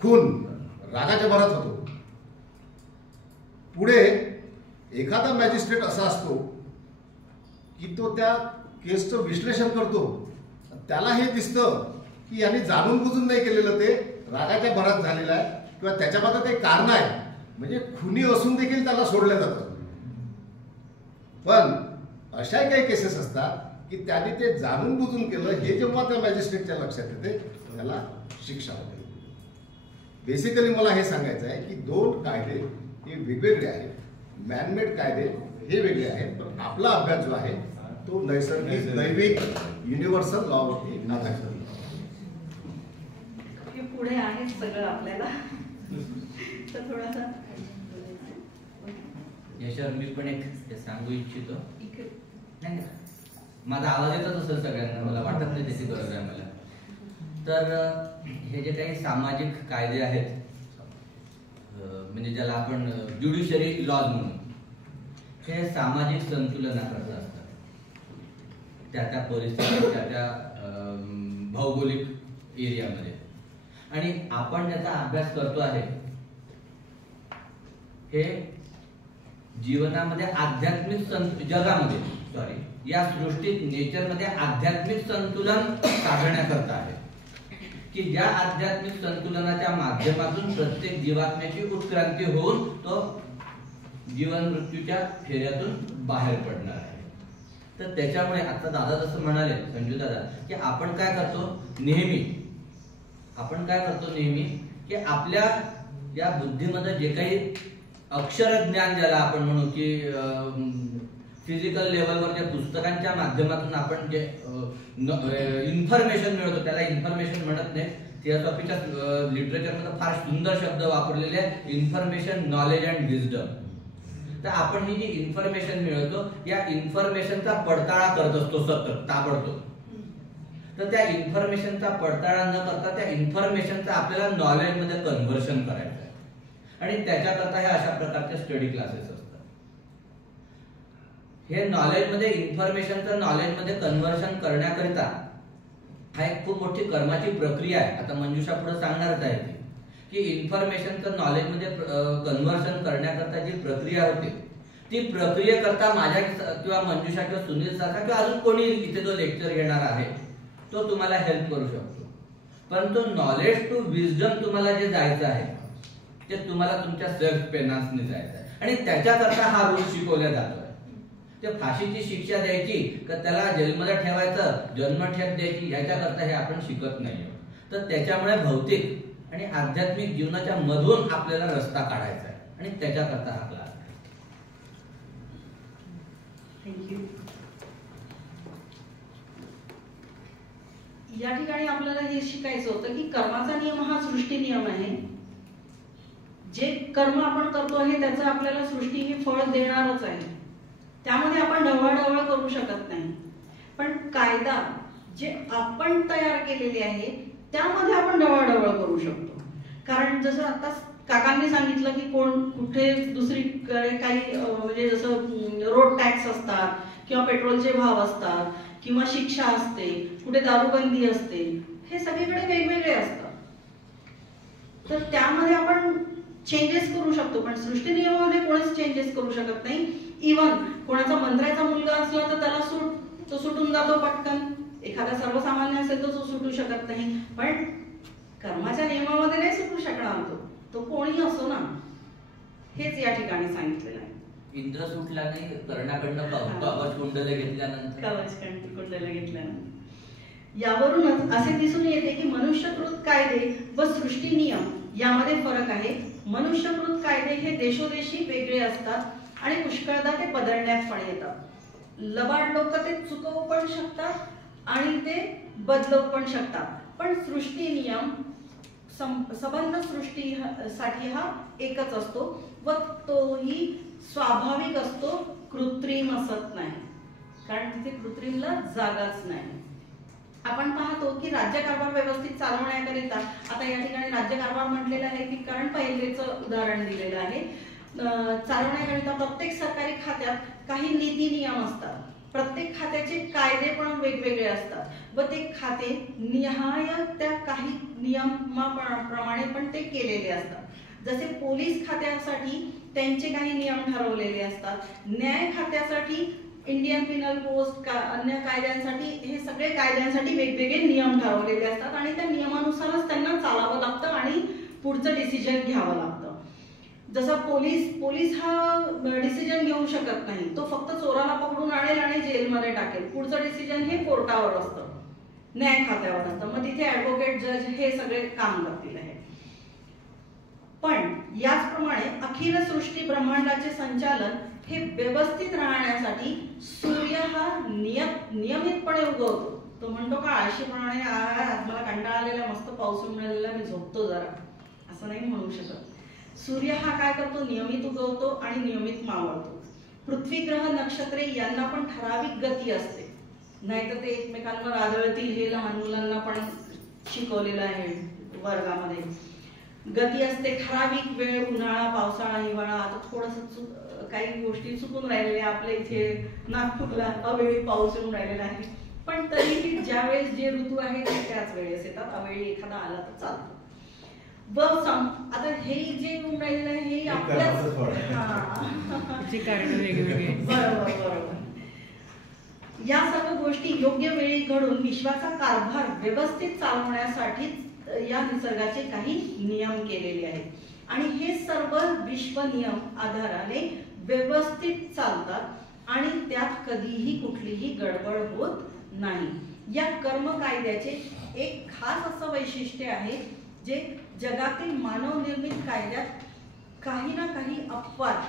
खून रागाच्या भरात होतो. पुढे एखादा मॅजिस्ट्रेट असा असतो की तो त्या केसचं विश्लेषण करतो. त्याला हे दिसतं की यांनी जाणून बुजून नाही केलेलं, ते रागाच्या भरात झालेलं आहे किंवा त्याच्या मागे काही कारण आहे. म्हणजे खुनी असून देखील त्याला सोडलं जातं. पण अशा काही केसेस असतात की त्यांनी ते जाणून बुजून केलं, हे जेव्हा त्या मॅजिस्ट्रेटच्या लक्षात येते त्याला शिक्षा होते. बेसिकली मला हे सांगायचं आहे की दोन कायदे हे वेगवेगळे आहेत. मॅनमेड कायदे हे वेगळे आहेत, पण आपला अभ्यास जो आहे तो नैसर्गिक दैविक युनिव्हर्सल लॉवरती आधारित. हे पुढे आहे सगळं आपल्याला तर थोडासा याच्यावर मी पण एक सांगू इच्छितो. नाही माझा आवाज येतच असेल सगळ्यांना, मला वाटत नाही त्याची गरज आहे मला. तर हे जे काही सामाजिक कायदे आहेत, म्हणजे ज्याला आपण ज्युडिशरी लॉज म्हणू, हे सामाजिक संतुलनाकरता असतात. त्या परिस्थितीत त्या भौगोलिक एरियामध्ये. आणि आपण ज्याचा अभ्यास करतो आहे हे जीवनामध्ये आध्यात्मिक जगामध्ये या सृष्टीत नेचरमध्ये आध्यात्मिक संतुलन साधण्याकरता आहे की ज्या आध्यात्मिक संतुलनाच्या माध्यमातून प्रत्येक जीवात्म्याची उत्क्रांती होऊन तो जीवन मृत्यूच्या फेऱ्यातून बाहेर पडणार आहे. तर त्याच्यामुळे आता दादा जसं म्हणाले, संजू दादा, की आपण काय करतो नेहमी की आपल्या या बुद्धीमध्ये जे काही अक्षर ज्ञान ज्याला आपण म्हणू की फिजिकल लेवलवर ज्या पुस्तकांच्या माध्यमातून आपण जे इन्फॉर्मेशन मिळवतो त्याला इन्फॉर्मेशन म्हणत नाही. थिओसॉफीच्या लिटरेचरमध्ये फार सुंदर शब्द वापरलेले आहे, इन्फॉर्मेशन, नॉलेज अँड विजडम. तर आपण ही जी इन्फॉर्मेशन मिळवतो या इन्फॉर्मेशनचा पडताळा करत असतो सतत, ताबडतोब. तर त्या इन्फॉर्मेशनचा पडताळा न करता त्या इन्फॉर्मेशनचा आपल्याला नॉलेजमध्ये कन्व्हर्शन करायचं आहे. आणि त्याच्याकरता हे अशा प्रकारचे स्टडी क्लासेस असतात. हे नॉलेजमध्ये इन्फॉर्मेशनचं नॉलेजमध्ये कन्व्हर्शन करण्याकरिता हा एक खूप मोठी कर्माची प्रक्रिया आहे. आता मंजुषा पुढे सांगणारच आहे की इन्फॉर्मेशनचं नॉलेजमध्ये कन्व्हर्शन करण्याकरता जी प्रक्रिया होते ती प्रक्रियेकरता माझ्या किंवा मंजुषा किंवा सुनील सारखा किंवा अजून कोणी इथे जो लेक्चर घेणार आहे तो तुम्हाला हेल्प करू शकतो. पण तो नॉलेज टू विजडम तुम्हाला जे जायचं आहे ते तुम्हाला तुमच्या सेल्फ पेनान्सने जायचं आहे. आणि त्याच्याकरता हा रूल शिकवला जातो. ते फाशीची शिक्षा द्यायची का त्याला जेलमध्ये ठेवायचं, जन्मठेप द्यायची, याच्याकरता हे आपण शिकत नाही. तर त्याच्यामुळे भौतिक आणि आध्यात्मिक जीवनाच्या मधून आपल्याला रस्ता काढायचा आहे आणि त्याच्याकरता हा क्लास आहे. थँक्यू. या ठिकाणी आपल्याला हे शिकायचं होतं की कर्माचा नियम हा सृष्टी नियम आहे. जे कर्म आपण करतो आहे त्याचं आपल्याला सृष्टी ही फळ देणारच आहे. त्यामध्ये आपण ढवळाढवळ करू शकत नाही. पण कायदा जे आपण तयार केलेले आहे त्यामध्ये आपण ढवळाढवळ करू शकतो. कारण जसं आता काकांनी सांगितलं की कुठे दुसरीकडे काही म्हणजे जसं रोड टॅक्स असतात किंवा पेट्रोलचे भाव असतात किंवा शिक्षा असते, कुठे दारूबंदी असते, हे सगळीकडे वेगवेगळे असतात. तर त्यामध्ये आपण चेंजेस करू शकतो. पण सृष्टी नियमामध्ये कोणीच चेंजेस करू शकत नाही. इव्हन कोणाचा मंत्र्याचा मुलगा असला तर त्याला तो सुटून जातो पटकन. एखादा सर्वसामान्य असेल तर तो सुटू शकत नाही. पण कर्माच्या नियमामध्ये नाही सुटू शकणार तो कोणी असो ना. हेच या ठिकाणी सांगितलेलं आहे. इंद्र सुटला नाही कर्णाकडनं कवच कुंडले घेतल्यानंतर. कवच कुंडले घेतल्यानंतर यावरूनच असे दिसून येते की मनुष्यकृत कायदे व सृष्टी नियम यामध्ये फरक आहे. मनुष्यकृत कायदे हे देशोदेशी वेगळे असतात आणि पुष्कळदा ते बदलण्यात पण येतात. लबाड लोक ते चुकवू पण शकतात आणि ते बदलवू पण शकतात. पण सृष्टी नियम संबंध सृष्टीसाठी हा एकच असतो व तोही स्वाभाविक असतो, कृत्रिम असत नाही, कारण तिथे कृत्रिमला जागाच नाही. आपण पाहतो की राज्यकारभार व्यवस्थित चालवण्याकरिता, आता या ठिकाणी राज्यकारभार म्हटलेलं आहे की कारण पहिलेच उदाहरण दिलेलं आहे, चालवण्याकरिता प्रत्येक सरकारी खात्यात काही नीती नियम असतात. प्रत्येक खात्याचे कायदे पण वेगवेगळे असतात व ते खाते निहाय त्या काही नियमाप्रमाणे पण ते केलेले असतात. जसे पोलीस खात्यासाठी त्यांचे काही नियम ठरवलेले असतात, न्याय खात्यासाठी इंडियन पिनल कोड अन्य कायद्यांसाठी हे सगळे कायद्यांसाठी वेगवेगळे नियम ठरवलेले असतात आणि त्या नियमानुसारच त्यांना चालावं लागतं आणि पुढचं डिसिजन घ्यावं लागतं. जसा पोलीस हा डिसिजन घेऊ शकत नाही, तो फक्त चोराला पकडून आणेल आणि जेलमध्ये टाकेल. पुढचं डिसिजन हे कोर्टावर असतं, न्याय खात्यावर असतं, मग तिथे ऍडव्होकेट, जज हे सगळे काम करतील आहे. पण याचप्रमाणे अखिल सृष्टी ब्रह्मांडाचे संचालन हे व्यवस्थित राहण्यासाठी सूर्य हा नियमितपणे उगवतो. तो म्हणतो का आळशीपणाने मला कंटाळा आलेला, मस्त पाऊस मिळालेला, मी झोपतो जरा, असं नाही म्हणू शकत. सूर्य हा काय करतो, नियमित उगवतो आणि नियमित मावळतो. पृथ्वी, ग्रह, नक्षत्रे यांना पण ठराविक गती असते, नाहीतर ते एकमेकांवर आदळतील. हे लहान मुलांना पण शिकवलेलं आहे वर्गामध्ये. गती असते, ठराविक वेळ, उन्हाळा, पावसाळा, हिवाळा. आता थोडस काही गोष्टी चुकून राहिलेल्या, आपल्या इथे नागपूरला अवेळी पाऊस येऊन राहिलेला आहे, पण तरीही ज्यावेळेस जे ऋतू आहे ते त्याच वेळेस येतात. अवेळी एखादा आला तर चालतो. आता हे जे येऊन राहिलेलं आहे हे आपल्याच बरोबर. या सर्व गोष्टी योग्य वेळी घडून विश्वाचा कारभार व्यवस्थित चालवण्यासाठी या निसर्गाचे काही नियम केलेले आहेत आणि हे सर्व विश्व नियम आधाराने व्यवस्थित चालतात आणि त्यात कधीही कुठलीही गडबड होत नाही. या कर्म कायद्याचे एक खास असं वैशिष्ट्य आहे जे जगातील मानव निर्मित कायद्यात काही ना काही अपवाद,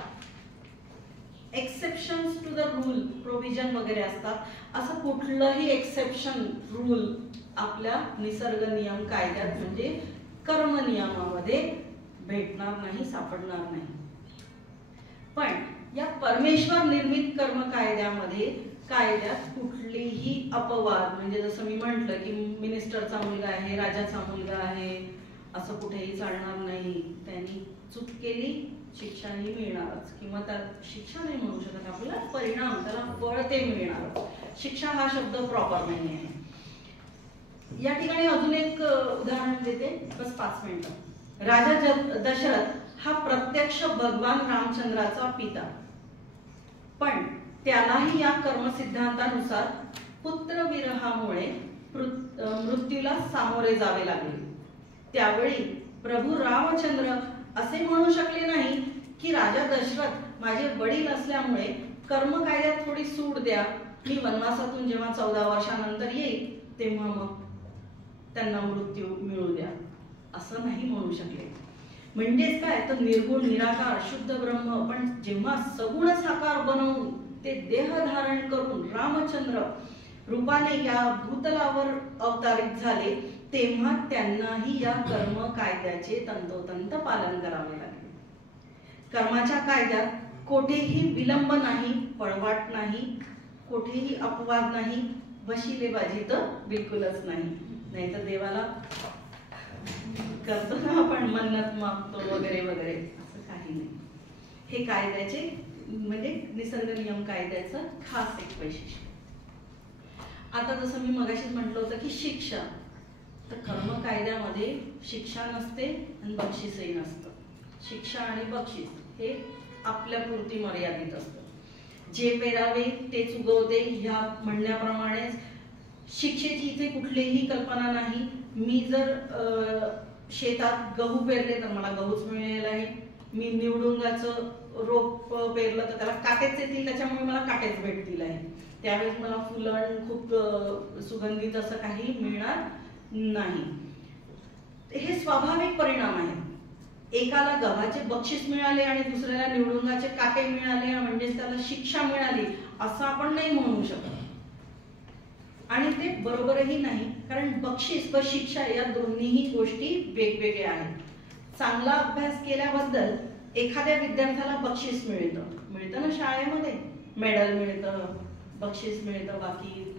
exceptions to the rule provision वगैरे असतात. असं कुठलंही एक्सेप्शन रूल आपल्या निसर्ग नियम कायद्यात म्हणजे कर्म नियमामध्ये भेटणार नाही, सापडणार नाही. पण या परमेश्वर निर्मित कर्म कायद्यात कुठलीही अपवाद, म्हणजे जसं मी म्हटलं की मिनिस्टरचा मुलगा आहे, राजाचा मुलगा आहे, असं कुठेही चालणार नाही. त्यांनी चूक केली, शिक्षाही मिळणारच, किंवा त्या शिक्षा नाही म्हणू शकत आपल्याला, परिणाम, त्याला फळ ते मिळणार. शिक्षा हा शब्द प्रॉपर नाही आहे. या ठिकाणी अजून एक उदाहरण देते, बस 5 मिनिटं. राजा दशरथ हा प्रत्यक्ष भगवान रामचंद्राचा पिता, पण त्यालाही या कर्मसिद्धांतानुसार पुत्रविरहामुळे मृत्यूला सामोरे जावे लागले. त्यावेळी प्रभू रामचंद्र असे म्हणू शकले नाही की राजा दशरथ माझे वडील असल्यामुळे कर्म कायद्यात थोडी सूट द्या, मी वनवासातून जेव्हा 14 वर्षानंतर येईल तेव्हा मग त्यांना मृत्यू मिळू द्या, असं नाही म्हणू शकले. म्हणजेच काय तर निर्गुण निराकार शुद्ध ब्रह्म पण जेव्हा सगुण साकार बनवून ते देह धारण करून रामचंद्र रूपाने या भूतलावर अवतारित झाले तेव्हा त्यांनाही या कर्म कायद्याचे तंतोतंत पालन करावे लागले. कर्माच्या कायद्यात कोठेही विलंब नाही, पळवाट नाही, कोठेही अपवाद नाही, वशिलेबाजी तर बिलकुलच नाही. नाहीतर देवाला करतो ना आपण मन्नत मागतो वगैरे वगैरे, असं काही नाही. हे कायद्याचे म्हणजे निसर्ग नियम कायद्याचं खास एक वैशिष्ट्य. आता जसं मी मगाशीच म्हटलं होतं की शिक्षा, तर कर्म कायद्यामध्ये शिक्षा नसते आणि बक्षीसही नसतं. शिक्षा आणि बक्षीस हे आपल्या पुरती मर्यादित असतं. जे पेरावे तेच उगवते ह्या म्हणण्याप्रमाणेच शिक्षेची इथे कुठलीही कल्पना नाही. मी जर शेतात गहू पेरले तर मला गहूच मिळेल आहे, मी निवडुंगाचं रोप पेरलं तर त्याला काटेच येतील, त्याच्यामुळे मला काटेच भेटतील आहे. त्यावेळेस मला फुलं खूप सुगंधित असं काही मिळणार नाही. हे स्वाभाविक परिणाम आहेत. एकाला गव्हाचे बक्षीस मिळाले आणि दुसऱ्याला निवडुंगाचे काटे मिळाले म्हणजेच त्याला शिक्षा मिळाली असं आपण नाही म्हणू शकत. आणि ते बरोबरही नाही, कारण बक्षीस व शिक्षा या दोन्हीही गोष्टी वेगवेगळ्या आहेत. चांगला अभ्यास केल्याबद्दल एखाद्या विद्यार्थ्याला बक्षीस मिळतं ना, शाळेमध्ये मेडल मिळतं, बक्षीस मिळतं बाकी.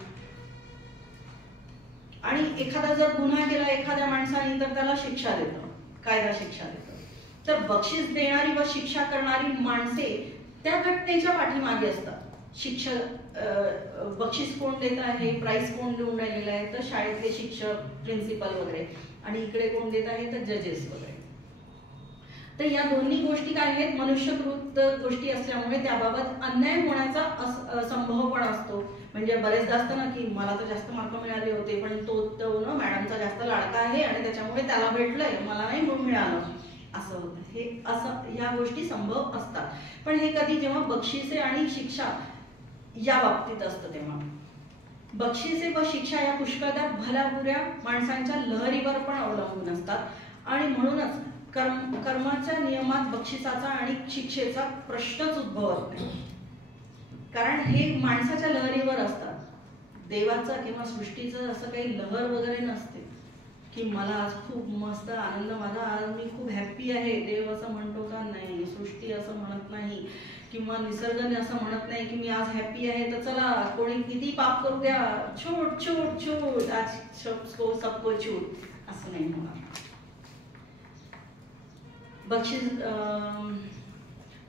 आणि एखादा जर गुन्हा केला एखाद्या माणसाने तर त्याला शिक्षा देतं, कायदा शिक्षा देतं. तर बक्षीस देणारी व शिक्षा करणारी माणसे त्या घटनेच्या पाठीमागे असतात. शिक्षा बक्षीस कोण देत आहे, प्राइज कोण देऊन राहिलेलं आहे, तर शाळेतले शिक्षक, प्रिन्सिपल वगैरे. आणि इकडे कोण देत आहे तर जजेस वगैरे. तर या दोन्ही गोष्टी काय आहेत, मनुष्यकृत गोष्टी असल्यामुळे त्याबाबत अन्याय होण्याचा संभव पण असतो. म्हणजे बरेचदा असतं ना की मला तर जास्त मार्क मिळाले होते पण तो ना मॅडमचा जास्त लाडका आहे आणि त्याच्यामुळे त्याला भेटलंय, मला नाही मिळालं, असं होतं. हे असं या गोष्टी संभव असतात. पण हे कधी जेव्हा बक्षिसे आणि शिक्षा या बाबतीत असतं तेव्हा. बक्षिसे व शिक्षा या पुष्कळदा भल्याबुऱ्या माणसांच्या लहरीवर पण अवलंबून असतात. आणि म्हणूनच कर्माच्या नियमात बक्षिसाचा आणि शिक्षेचा प्रश्नच उद्भवत नाही, कारण हे माणसाच्या लहरीवर असतात. देवाचा किंवा सृष्टीचं असं काही लहर वगैरे नसते की मला आज खूप मस्त आनंद, माझा आज मी खूप हॅप्पी आहे, देव असं म्हणतो का? नाही. सृष्टी असं म्हणत नाही किंवा निसर्गाने असं म्हणत नाही की मी आज हॅप्पी आहे तर चला कोणी किती पाप करू द्या, छूट छूट छूट, आज सबको छूट, असं नाही होणार. बक्षीस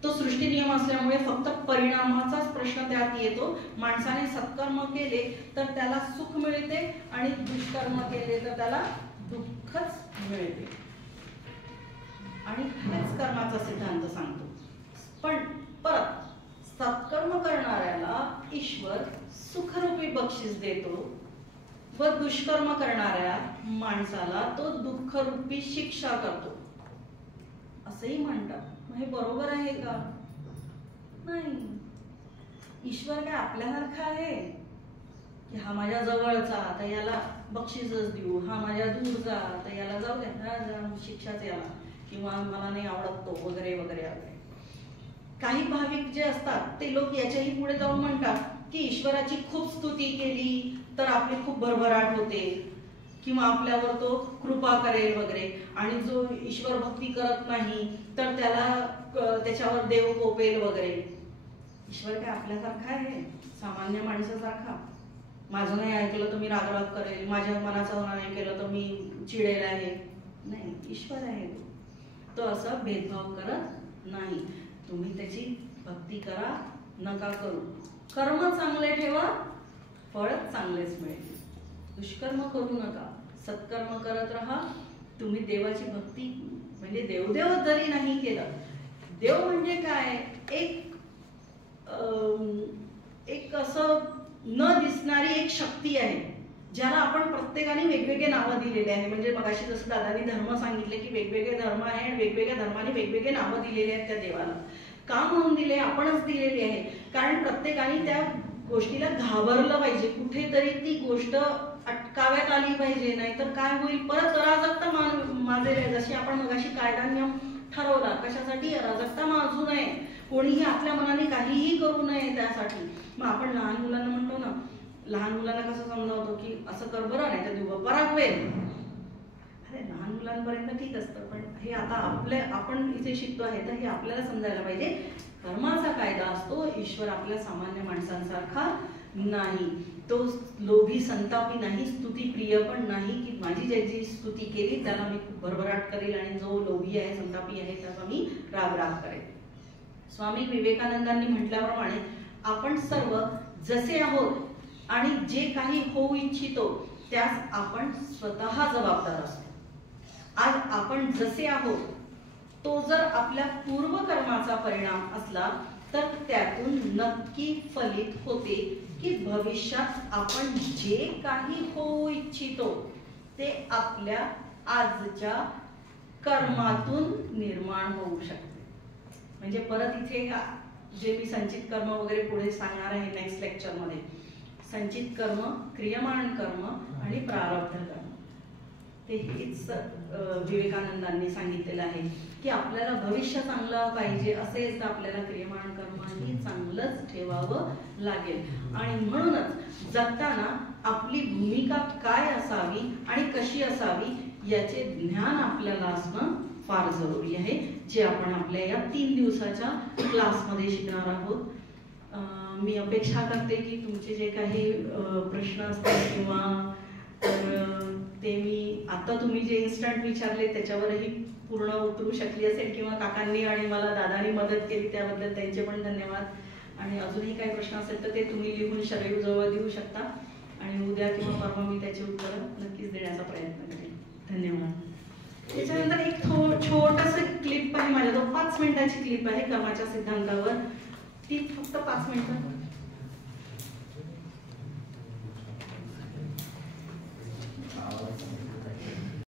तो सृष्टी नियम असल्यामुळे फक्त परिणामाचाच प्रश्न त्यात येतो. माणसाने सत्कर्म केले तर त्याला सुख मिळते आणि दुष्कर्म केले तर त्याला दुःखच मिळते. आणि हेच कर्माचा सिद्धांत सांगतो. पण परत सत्कर्म करणाऱ्याला ईश्वर सुखरूपी बक्षीस देतो व दुष्कर्म करणाऱ्या माणसाला तो दुःखरूपी शिक्षा करतो असंही म्हणतात. हे बरोबर आहे का? नाही. ईश्वर काय आपल्यासारखा आहे की हा माझ्या जवळचा तर याला बक्षीसच देऊ, हा माझ्या दूरचा तर याला जाऊ द्या, शिक्षाच याला, किंवा मला नाही आवडत तो, वगैरे वगैरे वगैरे. काही भाविक जे असतात ते लोक याच्याही पुढे जाऊन म्हणतात की ईश्वराची खूप स्तुती केली तर आपली खूप भरभराट होते किंवा आपल्यावर तो कृपा करेल वगैरे. आणि जो ईश्वर भक्ती करत नाही तर त्याला त्याच्यावर देव कोपेल वगैरे. ईश्वर काय आपल्यासारखा आहे, सामान्य माणसासारखा? माझं नाही ऐकलं तर मी रागराग करेल, माझ्या मनाचं नाही केलं तर मी चिडेल आहे? नाही. ईश्वर आहे तो असं भेदभाव करत नाही. तुम्ही त्याची भक्ती करा, नका करू. कर्म चांगले ठेवा, फळ चांगलेच मिळेल. दुष्कर्म करू नका, सत्कर्म करत राहा. तुम्ही देवाची भक्ती म्हणजे देवदेव जरी नाही केलं, देव म्हणजे काय, एक असं न दिसणारी एक शक्ती आहे ज्याला आपण प्रत्येकाने वेगवेगळे नावं दिलेले आहे. म्हणजे मगाशी जसं दादानी धर्म सांगितले की वेगवेगळे धर्म आहे आणि वेगवेगळ्या धर्माने वेगवेगळे नावं दिलेले आहेत त्या देवाला. का म्हणून दिले? आपणच दिलेली आहे. कारण प्रत्येकाने त्या गोष्टीला घाबरलं पाहिजे, कुठेतरी ती गोष्ट अटकाव्यात आली पाहिजे, नाहीतर काय होईल, परत अराजकता माजेल. जशी आपण मगाशी कायदा नियम ठरवला, कशासाठी? अराजकता माजू नये, कोणीही आपल्या मनाने काहीही करू नये त्यासाठी. मग आपण लहान मुलांना म्हणतो ना, लहान मुलांना कसं समजावतो की असं कर बरं, नाही तर देव परागवेल. अरे लहान मुलांपर्यंत ठीक असतं, पण हे आता आपण इथे शिकतो आहे तर हे आपल्याला समजायला पाहिजे. कर्माचा कायदा असतो. ईश्वर आपल्या सामान्य माणसांसारखा नाही. तो लोभी संतापी नाही, स्तुती प्रिय पण नाही की माझी ज्याची स्तुती केली त्याला मी भरभराट करेल आणि जो लोभी आहे, संतापी आहे त्याचा मी राग करेल. स्वामी विवेकानंदांनी म्हटल्याप्रमाणे आपण सर्व जसे आहोत आणि जे काही होऊ इच्छितो त्यास आपण स्वतः जबाबदार असतो. आज आपण जसे आहोत तो जर आपल्या पूर्वकर्माचा परिणाम असला तर त्यातून नक्की फलित होते की भविष्यात आपण जे काही होऊ इच्छितो ते आपल्या आजच्या कर्मातून निर्माण होऊ शकते. म्हणजे परत इथे जे मी संचित कर्म वगैरे पुढे सांगणार आहे नेक्स्ट लेक्चरमध्ये, संचित कर्म, क्रियमाण कर्म आणि प्रारब्ध कर्म, ते हेच विवेकानंदांनी सांगितलेलं आहे की आपल्याला भविष्य चांगलं पाहिजे असेल तर आपल्याला क्रियमाण कर्मही चांगलंच ठेवावं लागेल. आणि म्हणूनच जगताना आपली भूमिका काय असावी आणि कशी असावी याचे ज्ञान आपल्याला असणं फार जरुरी आहे, जे आपण आपल्या या 3 दिवसाच्या क्लासमध्ये शिकणार आहोत. मी अपेक्षा करते की तुमचे जे काही प्रश्न असतील किंवा तर ते मी आता तुम्ही जे इन्स्टंट विचारले त्याच्यावरही पूर्ण उतरू शकली असेल, किंवा काकांनी आणि मला दादानी मदत केली त्याबद्दल त्यांचे पण धन्यवाद. आणि अजूनही काही प्रश्न असेल तर ते तुम्ही लिहून शरीर जवळ देऊ शकता आणि उद्या किंवा परवा मी त्याची उत्तरं नक्कीच देण्याचा प्रयत्न करेन. धन्यवाद. त्याच्यानंतर एक छोटंसं क्लिप आहे माझ्याजवळ, 5 मिनिटाची क्लिप आहे कर्माच्या सिद्धांतावर, ती फक्त 5 मिनिटं